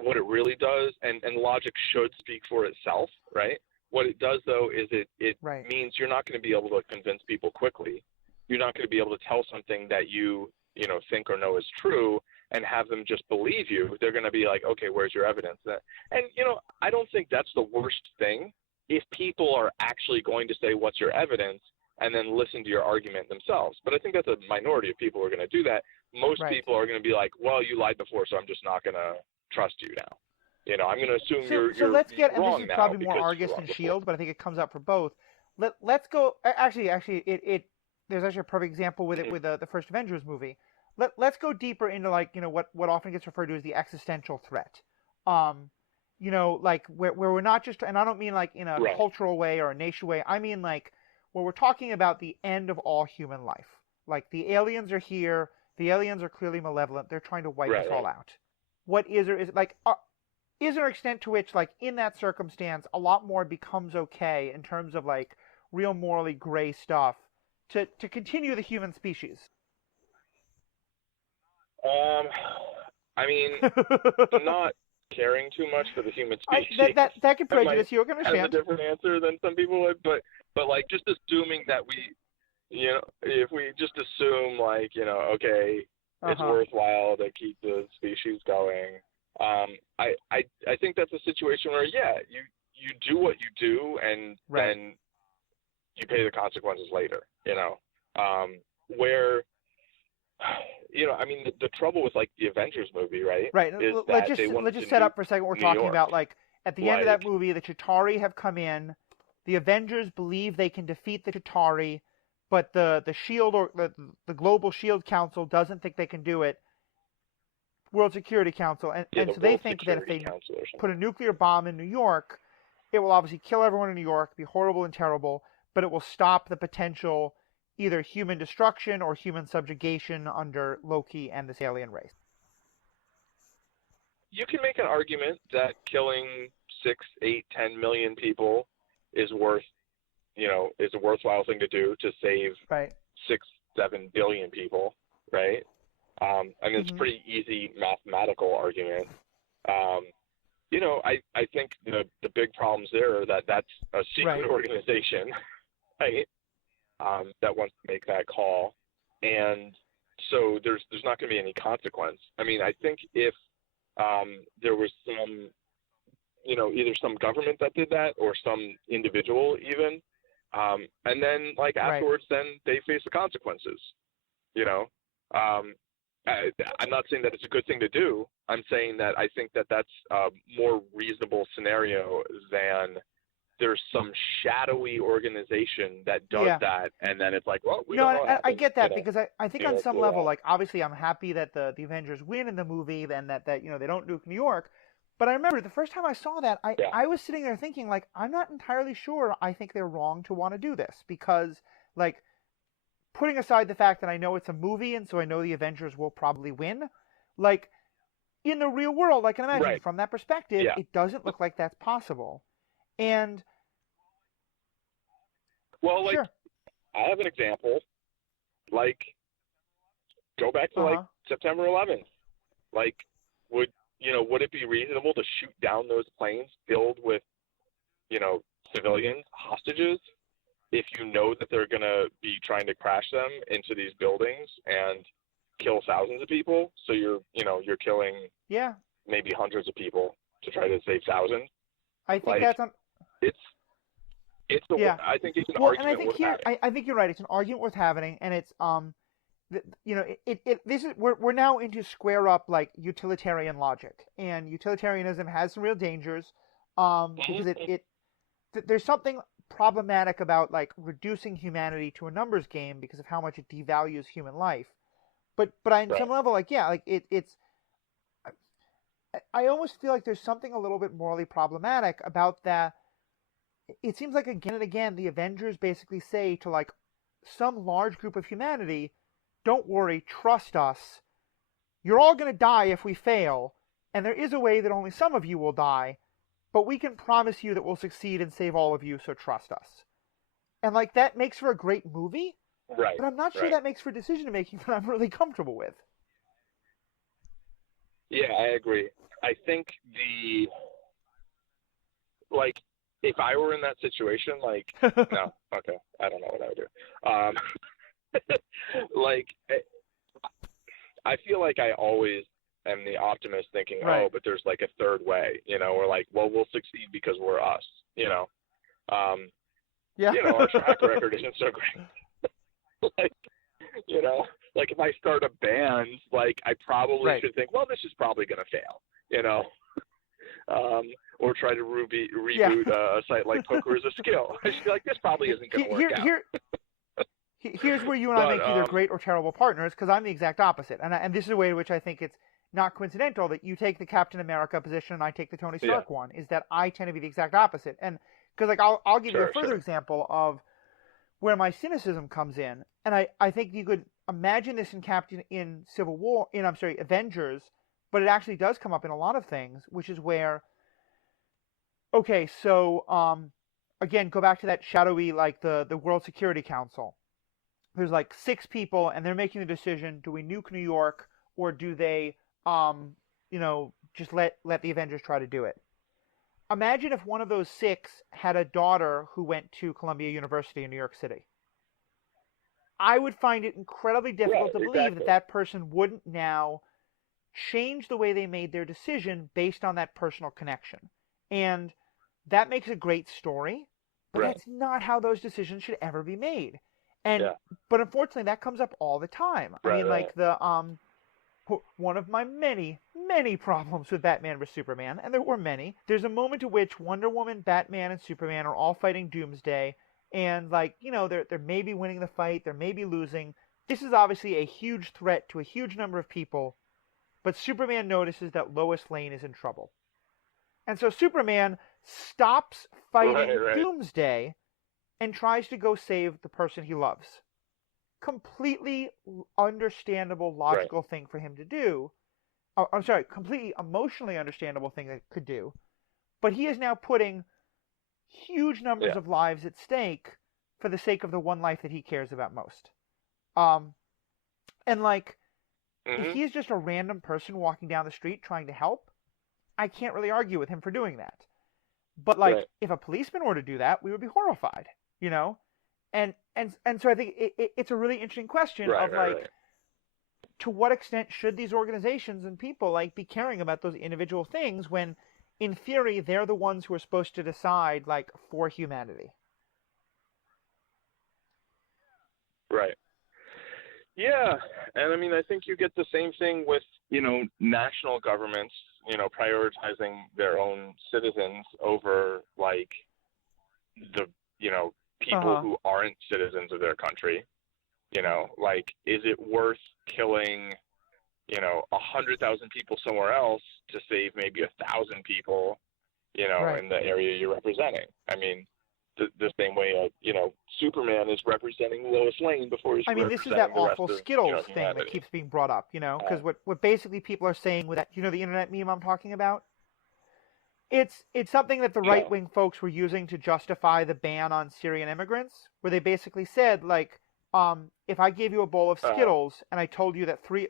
What it really does, and logic should speak for itself, right? What it does, though, is it means you're not going to be able to convince people quickly. You're not going to be able to tell something that you think or know is true and have them just believe you. They're going to be like, okay, where's your evidence? And, you know, I don't think that's the worst thing if people are actually going to say, what's your evidence, and then listen to your argument themselves. But I think that's a minority of people who are going to do that. Most people are going to be like, well, you lied before, so I'm just not going to trust you now. You know, I'm going to assume you're let's get, and wrong this is probably more Argus than Shield, but I think it comes up for both. Let's go. Actually, there's actually a perfect example with it with the first Avengers movie. Let's go deeper into, like, you know, what often gets referred to as the existential threat. You know, like where we're not just, and I don't mean like in a cultural way or a nation way. I mean like where we're talking about the end of all human life. Like, the aliens are here. The aliens are clearly malevolent. They're trying to wipe us all out. What is there? Is there an extent to which, like, in that circumstance, a lot more becomes okay in terms of, like, real morally gray stuff to continue the human species? I mean, not caring too much for the human species. That could prejudice you. I can understand. Have a different answer than some people would, but like, just assuming that if we just assume, like, you know, okay, it's worthwhile to keep the species going. I think that's a situation where, you do what you do, and then you pay the consequences later, you know, where, you know, I mean, the trouble with, like, the Avengers movie, right? Is let's just set up for a second. We're talking about, like, at the end of that movie, the Chitauri have come in. The Avengers believe they can defeat the Chitauri, but the Shield, or the Global Shield Council, doesn't think they can do it. World Security Council, and so they think that if they put a nuclear bomb in New York, it will obviously kill everyone in New York, be horrible and terrible, but it will stop the potential either human destruction or human subjugation under Loki and this alien race. You can make an argument that killing 6, 8, 10 million people is is a worthwhile thing to do to save right. 6, 7 billion people, right? I mean, it's a pretty easy mathematical argument. I think the big problems there are that that's a secret organization, right? That wants to make that call, and so there's not going to be any consequence. I mean, I think if there was some, either some government that did that or some individual even, and then afterwards, then they face the consequences. I'm not saying that it's a good thing to do. I'm saying that I think that that's a more reasonable scenario than there's some shadowy organization that does that, and then it's like, well, we don't know what I get that, because I think on some level, obviously I'm happy that the Avengers win in the movie, and that they don't nuke New York. But I remember the first time I saw that, I was sitting there thinking, I'm not entirely sure I think they're wrong to want to do this, because, putting aside the fact that I know it's a movie, and so I know the Avengers will probably win, in the real world, I can imagine from that perspective, it doesn't look like that's possible. And I have an example. Go back to September 11th. Would it be reasonable to shoot down those planes filled with, civilians, hostages, if you know that they're going to be trying to crash them into these buildings and kill thousands of people? So you're killing maybe hundreds of people to try to save thousands. I think that's I think it's an argument worth having. I think you're right. It's an argument worth having, and it's we're now into square up utilitarian logic, and utilitarianism has some real dangers, because there's something problematic about reducing humanity to a numbers game because of how much it devalues human life. But on some level, it's I almost feel like there's something a little bit morally problematic about that. It seems like again and again the Avengers basically say to some large group of humanity, don't worry, trust us. You're all going to die if we fail, and there is a way that only some of you will die, but we can promise you that we'll succeed and save all of you, so trust us. And that makes for a great movie, right? But I'm not sure that makes for decision making that I'm really comfortable with. Yeah, I agree. I think if I were in that situation, no, okay, I don't know what I would do. I feel like I always am the optimist thinking, but there's a third way, we're well, we'll succeed because we're us, our track record isn't so great. If I start a band, I probably should think, well, this is probably going to fail, or try to reboot a site like Poker as a Skill. I should be this probably isn't going to work out. Here's where you and I make either great or terrible partners, because I'm the exact opposite. And this is a way in which I think it's not coincidental that you take the Captain America position and I take the Tony Stark one, is that I tend to be the exact opposite. And because I'll give you a further example of where my cynicism comes in. And I think you could imagine this in Avengers, but it actually does come up in a lot of things, which is where, okay, so again, go back to that shadowy, the World Security Council. There's 6 people, and they're making the decision: do we nuke New York, or do they, just let the Avengers try to do it? Imagine if one of those 6 had a daughter who went to Columbia University in New York City. I would find it incredibly difficult to believe that person wouldn't now change the way they made their decision based on that personal connection. And that makes a great story, but that's not how those decisions should ever be made. But unfortunately, that comes up all the time. I mean, one of my many, many problems with Batman vs Superman, and there were many, there's a moment in which Wonder Woman, Batman, and Superman are all fighting Doomsday, and they're maybe winning the fight, they're maybe losing. This is obviously a huge threat to a huge number of people, but Superman notices that Lois Lane is in trouble. And so Superman stops fighting Doomsday and tries to go save the person he loves. completely understandable, logical thing for him to do. I'm sorry, completely emotionally understandable thing that could do. But he is now putting huge numbers of lives at stake for the sake of the one life that he cares about most. And like, if he's just a random person walking down the street trying to help, I can't really argue with him for doing that. But like, if a policeman were to do that, we would be horrified, you know? And so I think it's a really interesting question of like, to what extent should these organizations and people like be caring about those individual things when, in theory, they're the ones who are supposed to decide like for humanity? Right. Yeah, and I mean, I think you get the same thing with, you know, national governments, you know, prioritizing their own citizens over like the, you know, people who aren't citizens of their country. You know, like, is it worth killing, you know, 100,000 people somewhere else to save maybe 1,000 people, you know, in the area you're representing? I mean, the same way, you know, Superman is representing Lois Lane before he's representing the rest of, this is that awful Skittles thing humanity. that keeps being brought up, you know, because what basically people are saying with that, you know, the internet meme I'm talking about? It's something that the right-wing folks were using to justify the ban on Syrian immigrants, where they basically said, like, if I gave you a bowl of Skittles and I told you that three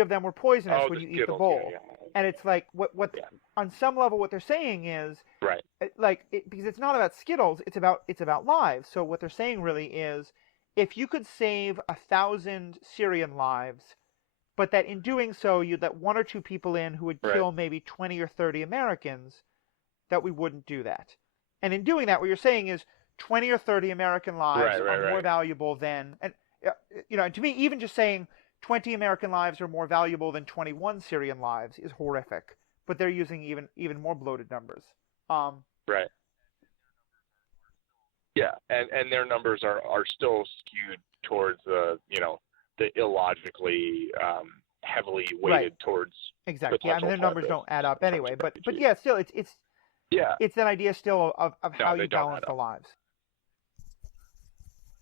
of them were poisonous when you eat the bowl, and it's like what on some level what they're saying is because it's not about Skittles, it's about lives. So what they're saying really is, if you could save 1,000 Syrian lives, but that in doing so you let one or two people in who would kill maybe 20 or 30 Americans, that we wouldn't do that. And in doing that, what you're saying is 20 or 30 American lives are more valuable than, and you know, to me, even just saying 20 American lives are more valuable than 21 Syrian lives is horrific. But they're using even more bloated numbers. Yeah, and their numbers are still skewed towards the, you know, the illogically heavily weighted towards Yeah, I mean, their numbers don't add up anyway. But yeah, still, it's that idea still of how you balance the lives.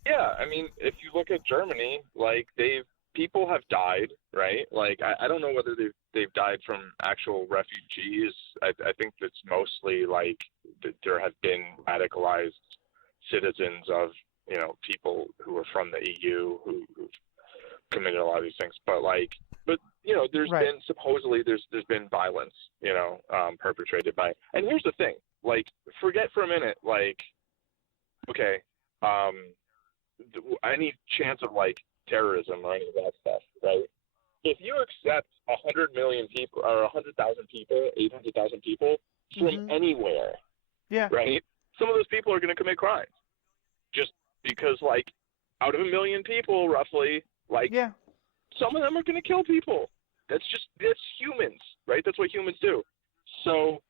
Yeah, I mean, if you look at Germany, like people have died, right? Like I don't know whether they've died from actual refugees. I think it's mostly like there have been radicalized citizens of, you know, people who are from the EU who've committed a lot of these things. But you know, there's been supposedly there's been violence, you know, perpetrated by. And here's the thing, like, forget for a minute, like, okay, any chance of like terrorism or any of that stuff, right? If you accept 100 million people or 100,000 people, 800,000 people from anywhere, right? Some of those people are going to commit crimes, just because, like, out of 1 million people, roughly, like, some of them are going to kill people. That's humans, right? That's what humans do. So,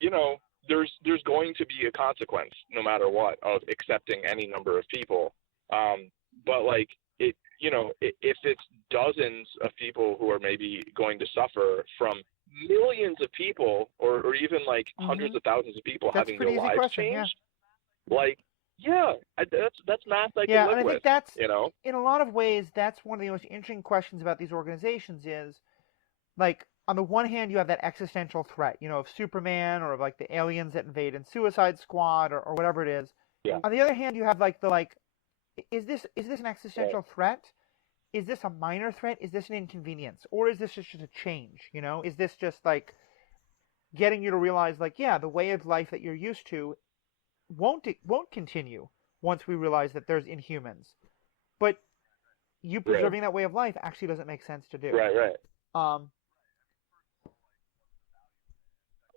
you know, there's going to be a consequence, no matter what, of accepting any number of people. But like it, you know, if it's dozens of people who are maybe going to suffer from millions of people, or even like hundreds of thousands of people having their lives changed, like, that's math I can live and I with. think that's, you know, in a lot of ways, that's one of the most interesting questions about these organizations is, like, on the one hand, you have that existential threat, you know, of Superman or of like the aliens that invade in Suicide Squad or whatever it is. On the other hand, you have like is this an existential threat? Is this a minor threat? Is this an inconvenience? Or is this just a change? You know, is this just like getting you to realize, like, yeah, the way of life that you're used to won't continue once we realize that there's Inhumans. But you preserving that way of life actually doesn't make sense to do.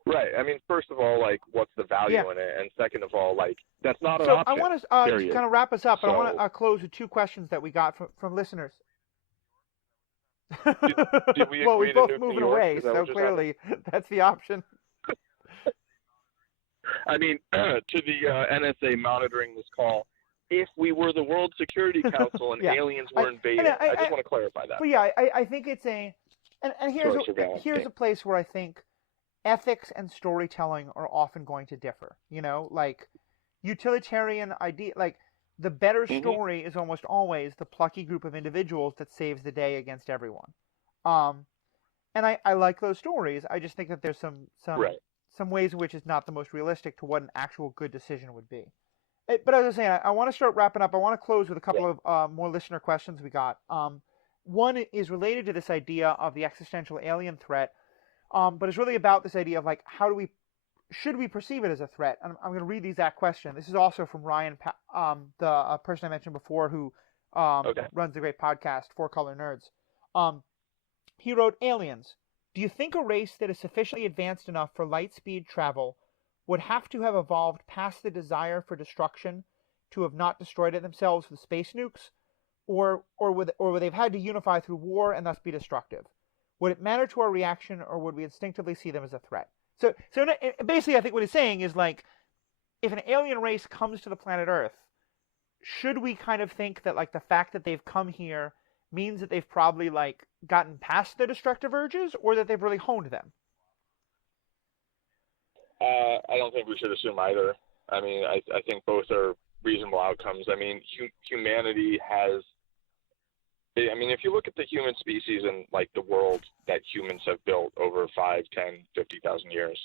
Right. I mean, first of all, like, what's the value in it? And second of all, like, that's not an option. So I want to kind of wrap us up, but I want to close with two questions that we got from listeners. Did we well, we're both to moving away, so clearly that's the option. I mean, to the NSA monitoring this call, if we were the World Security Council and aliens were invading, I just want to clarify that. But yeah, I think it's a, and here's a place where I think ethics and storytelling are often going to differ. You know, like utilitarian idea, like the better story is almost always the plucky group of individuals that saves the day against everyone. Um, and I like those stories. I just think that there's Right. some ways in which it's not the most realistic to what an actual good decision would be. But as I was saying, I want to start wrapping up. I want to close with a couple of more listener questions we got. One is related to this idea of the existential alien threat, but it's really about this idea of like should we perceive it as a threat? And I'm going to read the exact question. This is also from Ryan, the person I mentioned before who runs the great podcast Four Color Nerds. He wrote, aliens. Do you think a race that is sufficiently advanced enough for light speed travel would have to have evolved past the desire for destruction to have not destroyed it themselves with space nukes? Or would they've had to unify through war and thus be destructive? Would it matter to our reaction, or would we instinctively see them as a threat? So basically, I think what he's saying is like, if an alien race comes to the planet Earth, should we kind of think that like the fact that they've come here means that they've probably like gotten past their destructive urges, or that they've really honed them? I don't think we should assume either. I mean, I think both are reasonable outcomes. I mean, humanity has. I mean, if you look at the human species and like the world that humans have built over 5, 10, 50,000 years,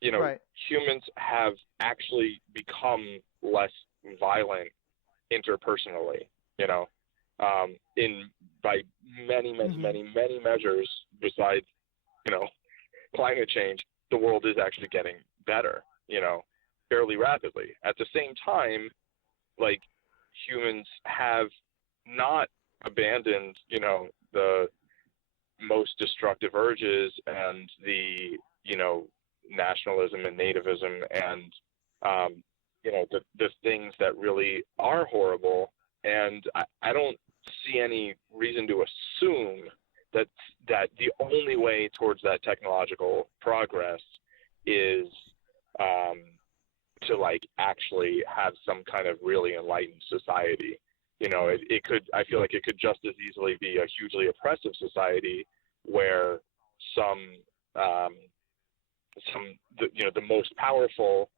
you know, humans have actually become less violent interpersonally. You know, by many measures, besides, you know, climate change, the world is actually getting better. You know, fairly rapidly. At the same time, like, humans have not abandoned, you know, the most destructive urges and the, you know, nationalism and nativism and, you know, the things that really are horrible. And I don't see any reason to assume that the only way towards that technological progress is to like actually have some kind of really enlightened society. You know, it could, I feel like it could just as easily be a hugely oppressive society where you know, the most powerful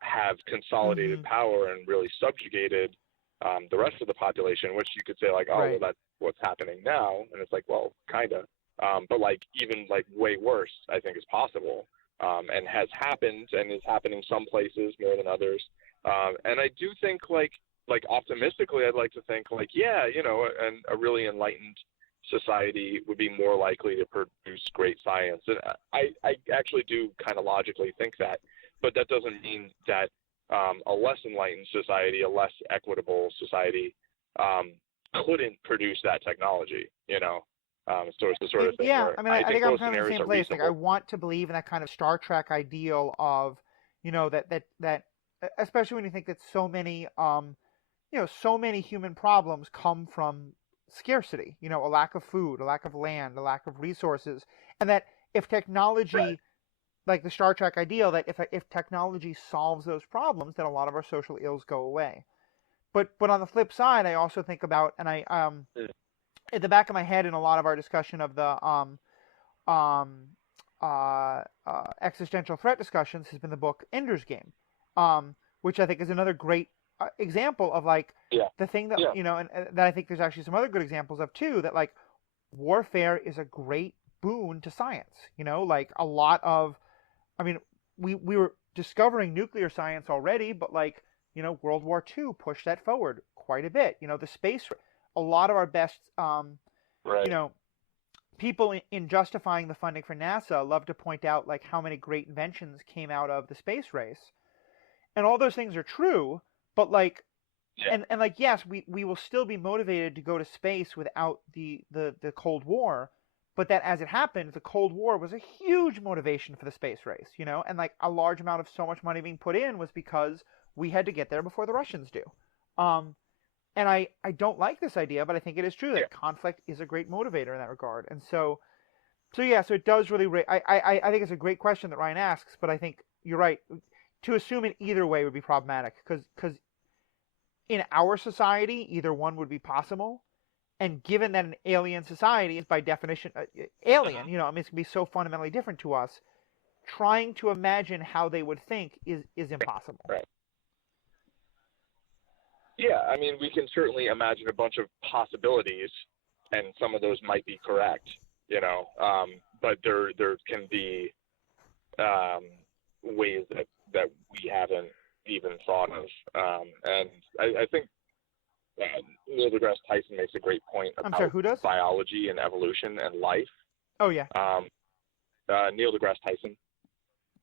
have consolidated power and really subjugated the rest of the population, which you could say like, oh, well, that's what's happening now. And it's like, well, kind of. But like even like way worse, I think is possible, and has happened and is happening some places more than others. And I do think like optimistically, I'd like to think like, yeah, you know, and a really enlightened society would be more likely to produce great science. And I actually do kind of logically think that, but that doesn't mean that a less enlightened society, a less equitable society, couldn't produce that technology, you know. So it's the sort of thing. Yeah, where I mean, I think I'm kind of in the same place. Reasonable. Like, I want to believe in that kind of Star Trek ideal of, you know, that especially when you think that so many, you know, so many human problems come from scarcity. You know, a lack of food, a lack of land, a lack of resources, and that if technology, like the Star Trek ideal, that if technology solves those problems, then a lot of our social ills go away. But on the flip side, I also think about, and I at the back of my head in a lot of our discussion of the existential threat discussions has been the book Ender's Game, which I think is another great example of like the thing that you know, and that I think there's actually some other good examples of too. That like warfare is a great boon to science. You know, like a lot of, I mean, we were discovering nuclear science already, but like, you know, World War II pushed that forward quite a bit. You know, the space, a lot of our best, you know, people in justifying the funding for NASA love to point out like how many great inventions came out of the space race, and all those things are true. But like, and like, yes, we will still be motivated to go to space without the Cold War. But that, as it happened, the Cold War was a huge motivation for the space race, you know, and like a large amount of so much money being put in was because we had to get there before the Russians do. And I don't like this idea, but I think it is true that conflict is a great motivator in that regard. And so it does really. I think it's a great question that Ryan asks, but I think you're right. To assume it either way would be problematic because in our society, either one would be possible. And given that an alien society is by definition alien, you know, I mean, it's going to be so fundamentally different to us, trying to imagine how they would think is impossible. Right. Yeah, I mean, we can certainly imagine a bunch of possibilities, and some of those might be correct, but there can be ways that we haven't even thought of. And I think Neil deGrasse Tyson makes a great point I'm sorry, about who does? biology and evolution and life. Oh, yeah. Neil deGrasse Tyson,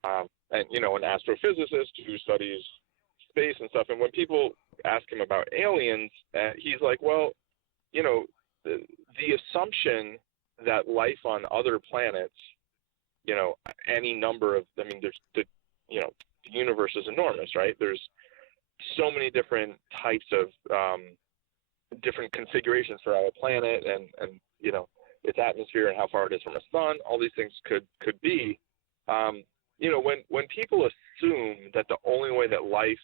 and an astrophysicist who studies space and stuff. And when people ask him about aliens, he's like, well, the assumption that life on other planets, any number of, I mean, there's the universe is enormous, right? There's so many different types of different configurations for our planet, and its atmosphere and how far it is from a sun. All these things could be. When people assume that the only way that life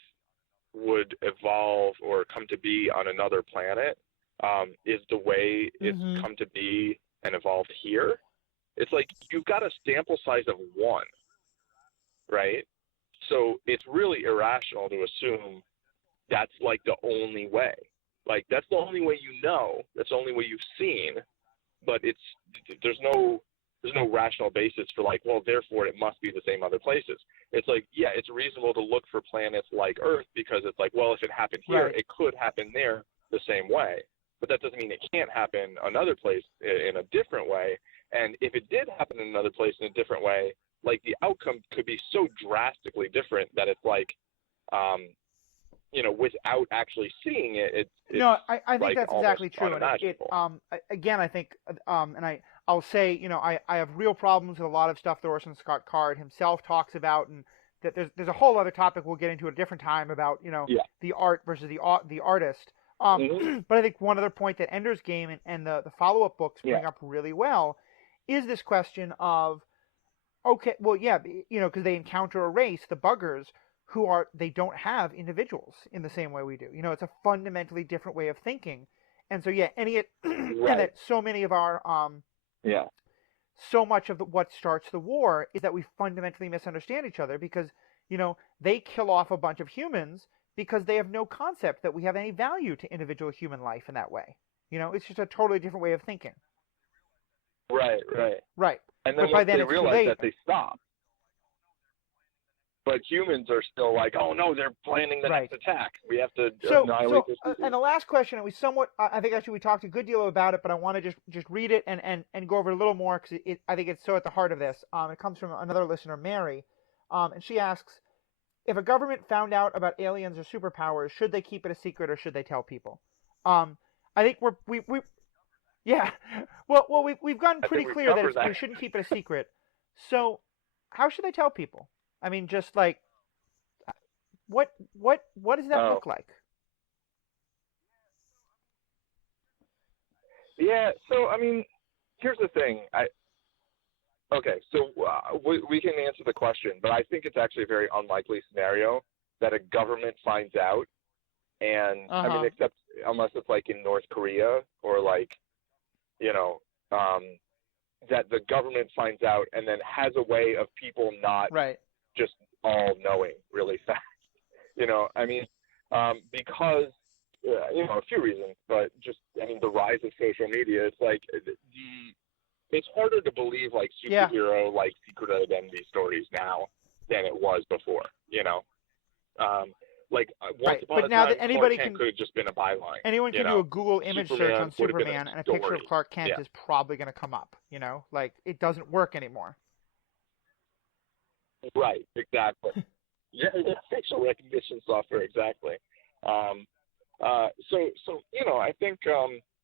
would evolve or come to be on another planet is the way it's come to be and evolved here, it's like you've got a sample size of 1, right? So it's really irrational to assume that's like the only way. Like that's the only way that's the only way you've seen, but there's no rational basis for like, well, therefore it must be the same other places. It's like, yeah, it's reasonable to look for planets like Earth because it's like, well, if it happened here, right, it could happen there the same way. But that doesn't mean it can't happen another place in a different way. And if it did happen in another place in a different way, like the outcome could be so drastically different that it's like, without actually seeing it, no, I think like that's exactly true. And again, I think, and I'll say, I have real problems with a lot of stuff that Orson Scott Card himself talks about, and that there's a whole other topic we'll get into at a different time about, the art versus the artist. But I think one other point that Ender's Game and the follow-up books bring up really well is this question of, okay, well, yeah, because they encounter a race, the buggers, they don't have individuals in the same way we do. It's a fundamentally different way of thinking. And so, yeah, and that so many of our, so much of what starts the war is that we fundamentally misunderstand each other because, they kill off a bunch of humans because they have no concept that we have any value to individual human life in that way. It's just a totally different way of thinking. Right. And then once they realize that, they stop. But humans are still like, oh no, they're planning the next attack. We have to annihilate this. And the last question, and I think actually we talked a good deal about it, but I want to just read it and go over it a little more because I think it's so at the heart of this. It comes from another listener, Mary, and she asks, if a government found out about aliens or superpowers, should they keep it a secret or should they tell people? I think we've gotten pretty clear that we shouldn't keep it a secret. So how should they tell people? I mean, just like, what does that look like? Yeah, so, I mean, here's the thing. So we can answer the question, but I think it's actually a very unlikely scenario that a government finds out, and, I mean, except unless it's like in North Korea or like, that the government finds out and then has a way of people not just all knowing really fast, I mean, because, a few reasons, but just, I mean, the rise of social media, it's like, it's harder to believe like superhero, like secret identity stories now than it was before, like once upon a time, Clark Kent could have just been a byline. Anyone can do a Google image search on Superman, and a picture of Clark Kent is probably going to come up. Like it doesn't work anymore. Right, exactly. Yeah, facial recognition software, exactly. So I think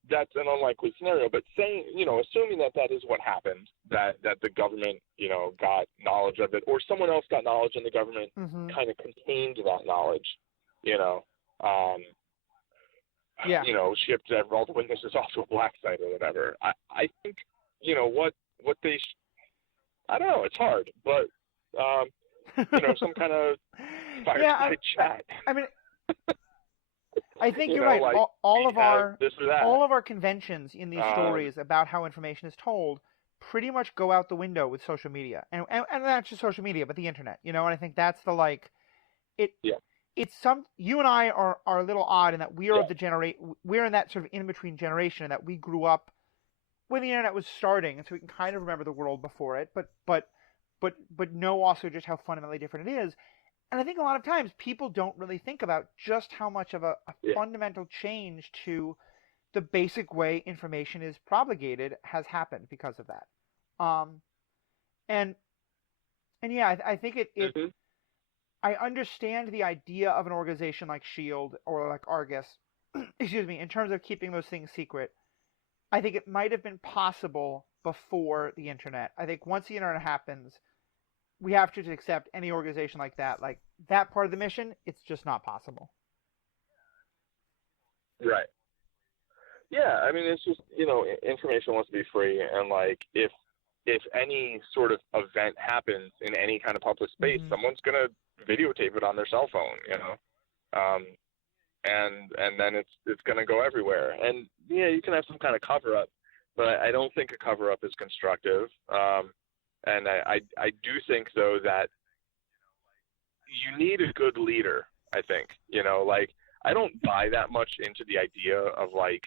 that's an unlikely scenario. But saying, assuming that is what happened, that the government, got knowledge of it, or someone else got knowledge and the government kind of contained that knowledge, shipped all the witnesses off to a black site or whatever. I think, what they, I don't know, it's hard, but, some kind of fireside chat. I mean, I think you're right. Like all of our conventions in these stories about how information is told pretty much go out the window with social media, and not just social media, but the internet. And I think that's the you and I are a little odd in that we are Yeah. of the we're in that sort of in between generation, that we grew up when the internet was starting, and so we can kind of remember the world before it, but know also just how fundamentally different it is. And I think a lot of times people don't really think about just how much of a Yeah. fundamental change to the basic way information is propagated has happened because of that. Um, and yeah, I think it Mm-hmm. I understand the idea of an organization like Shield or like Argus, excuse me, in terms of keeping those things secret. I think it might have been possible before the internet. I think once the internet happens, we have to accept any organization like that part of the mission. It's just not possible. Right. Yeah, I mean, it's just, information wants to be free, and like if any sort of event happens in any kind of public space, Mm-hmm. someone's gonna videotape it on their cell phone, and then it's gonna go everywhere. And yeah, you can have some kind of cover up, but I don't think a cover up is constructive. And I do think though that you need a good leader. I think, like I don't buy that much into the idea of like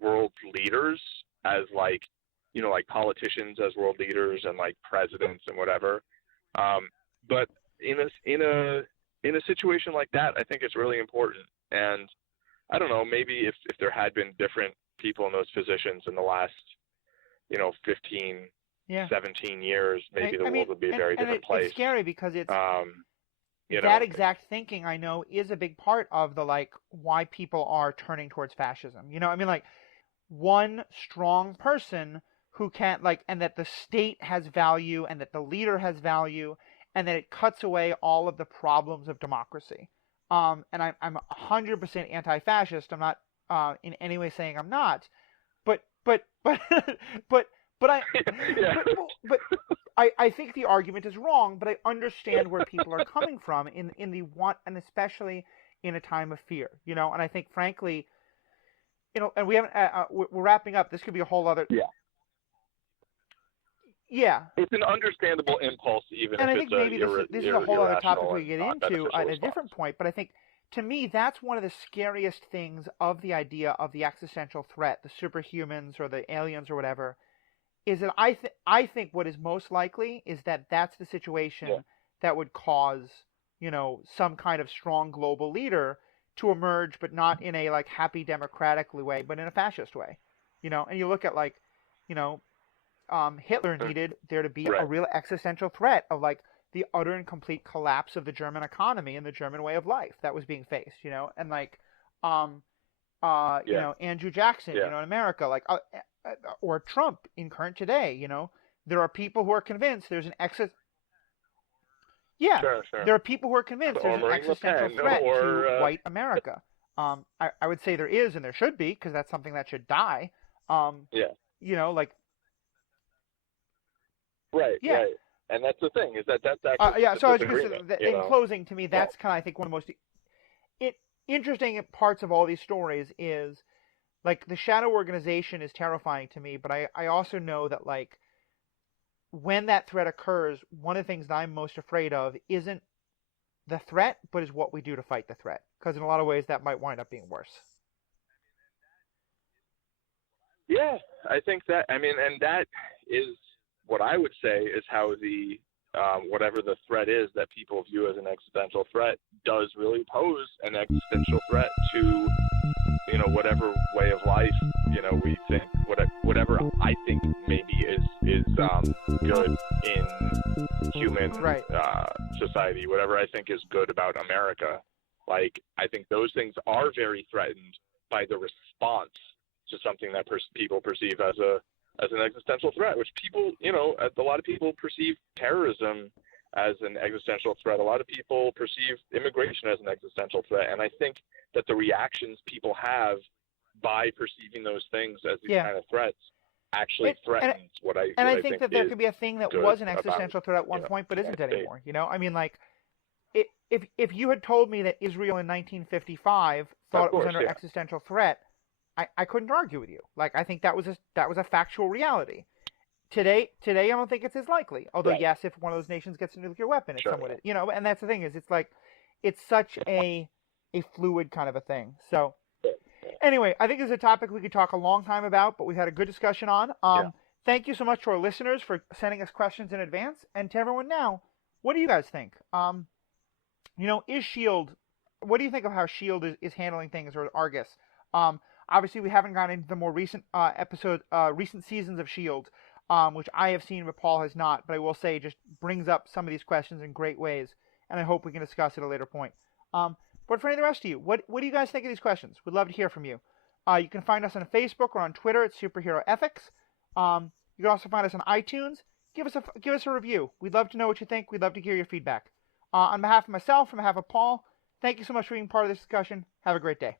world leaders as like like politicians as world leaders and like presidents and whatever. But in a situation like that, I think it's really important. And I don't know, maybe if there had been different people in those positions in the last 15, Yeah. 17 years, maybe the world would be a very different place. It's scary because it's that that exact thinking, I know, is a big part of the like why people are turning towards fascism. I mean, like one strong person who can't and that the state has value and that the leader has value and that it cuts away all of the problems of democracy. And I'm 100% anti-fascist. I'm not in any way saying I'm not, but but I yeah. but I think the argument is wrong, but I understand where people are coming from in the want, and especially in a time of fear, and I think frankly, and we haven't we're wrapping up. This could be a whole other yeah. It's an understandable impulse, even and if I think it's maybe this is a whole other topic we get into at a different point, but I think to me that's one of the scariest things of the idea of the existential threat, the superhumans or the aliens or whatever, is that I think what is most likely is that that's the situation that would cause, some kind of strong global leader to emerge, but not in a like happy democratic way, but in a fascist way, and you look at Hitler needed there to be a real existential threat of like the utter and complete collapse of the German economy and the German way of life that was being faced, and Andrew Jackson, in America, or Trump in current today, there are people who are convinced there's an Sure. There are people who are convinced there's an existential threat to white America. I would say there is and there should be, because that's something that should die. Right. And that's the thing, is that's actually so I was going to say that in closing, to me, that's kind of, I think, one of the most interesting parts of all these stories is, like, the shadow organization is terrifying to me, but I also know that, like, when that threat occurs, one of the things that I'm most afraid of isn't the threat, but is what we do to fight the threat. Because in a lot of ways, that might wind up being worse. Yeah, I think that, and that is what I would say is how the whatever the threat is that people view as an existential threat does really pose an existential threat to whatever way of life we think, whatever I think maybe is good in human society, whatever I think is good about America. Like, I think those things are very threatened by the response to something that people perceive as an existential threat, which people, a lot of people perceive terrorism as an existential threat. A lot of people perceive immigration as an existential threat. And I think that the reactions people have by perceiving those things as these kind of threats actually threatens what I think that there could be a thing that was an existential threat at one point, but isn't anymore. I mean, like, if you had told me that Israel in 1955 thought it was under existential threat, I couldn't argue with you. Like, I think that was a factual reality. Today, I don't think it's as likely. Although, yes, if one of those nations gets a nuclear weapon, it's somewhat, and that's the thing, is it's like, it's such a fluid kind of a thing. So anyway, I think this is a topic we could talk a long time about, but we've had a good discussion on. Thank you so much to our listeners for sending us questions in advance, and to everyone now, what do you guys think? Is Shield? What do you think of how Shield is handling things, or Argus? Obviously, we haven't gotten into the more recent recent seasons of Shield, which I have seen, but Paul has not. But I will say, it just brings up some of these questions in great ways, and I hope we can discuss it at a later point. But for any of the rest of you, what do you guys think of these questions? We'd love to hear from you. You can find us on Facebook or on Twitter at Superhero Ethics. You can also find us on iTunes. Give us a review. We'd love to know what you think. We'd love to hear your feedback. On behalf of myself, on behalf of Paul, thank you so much for being part of this discussion. Have a great day.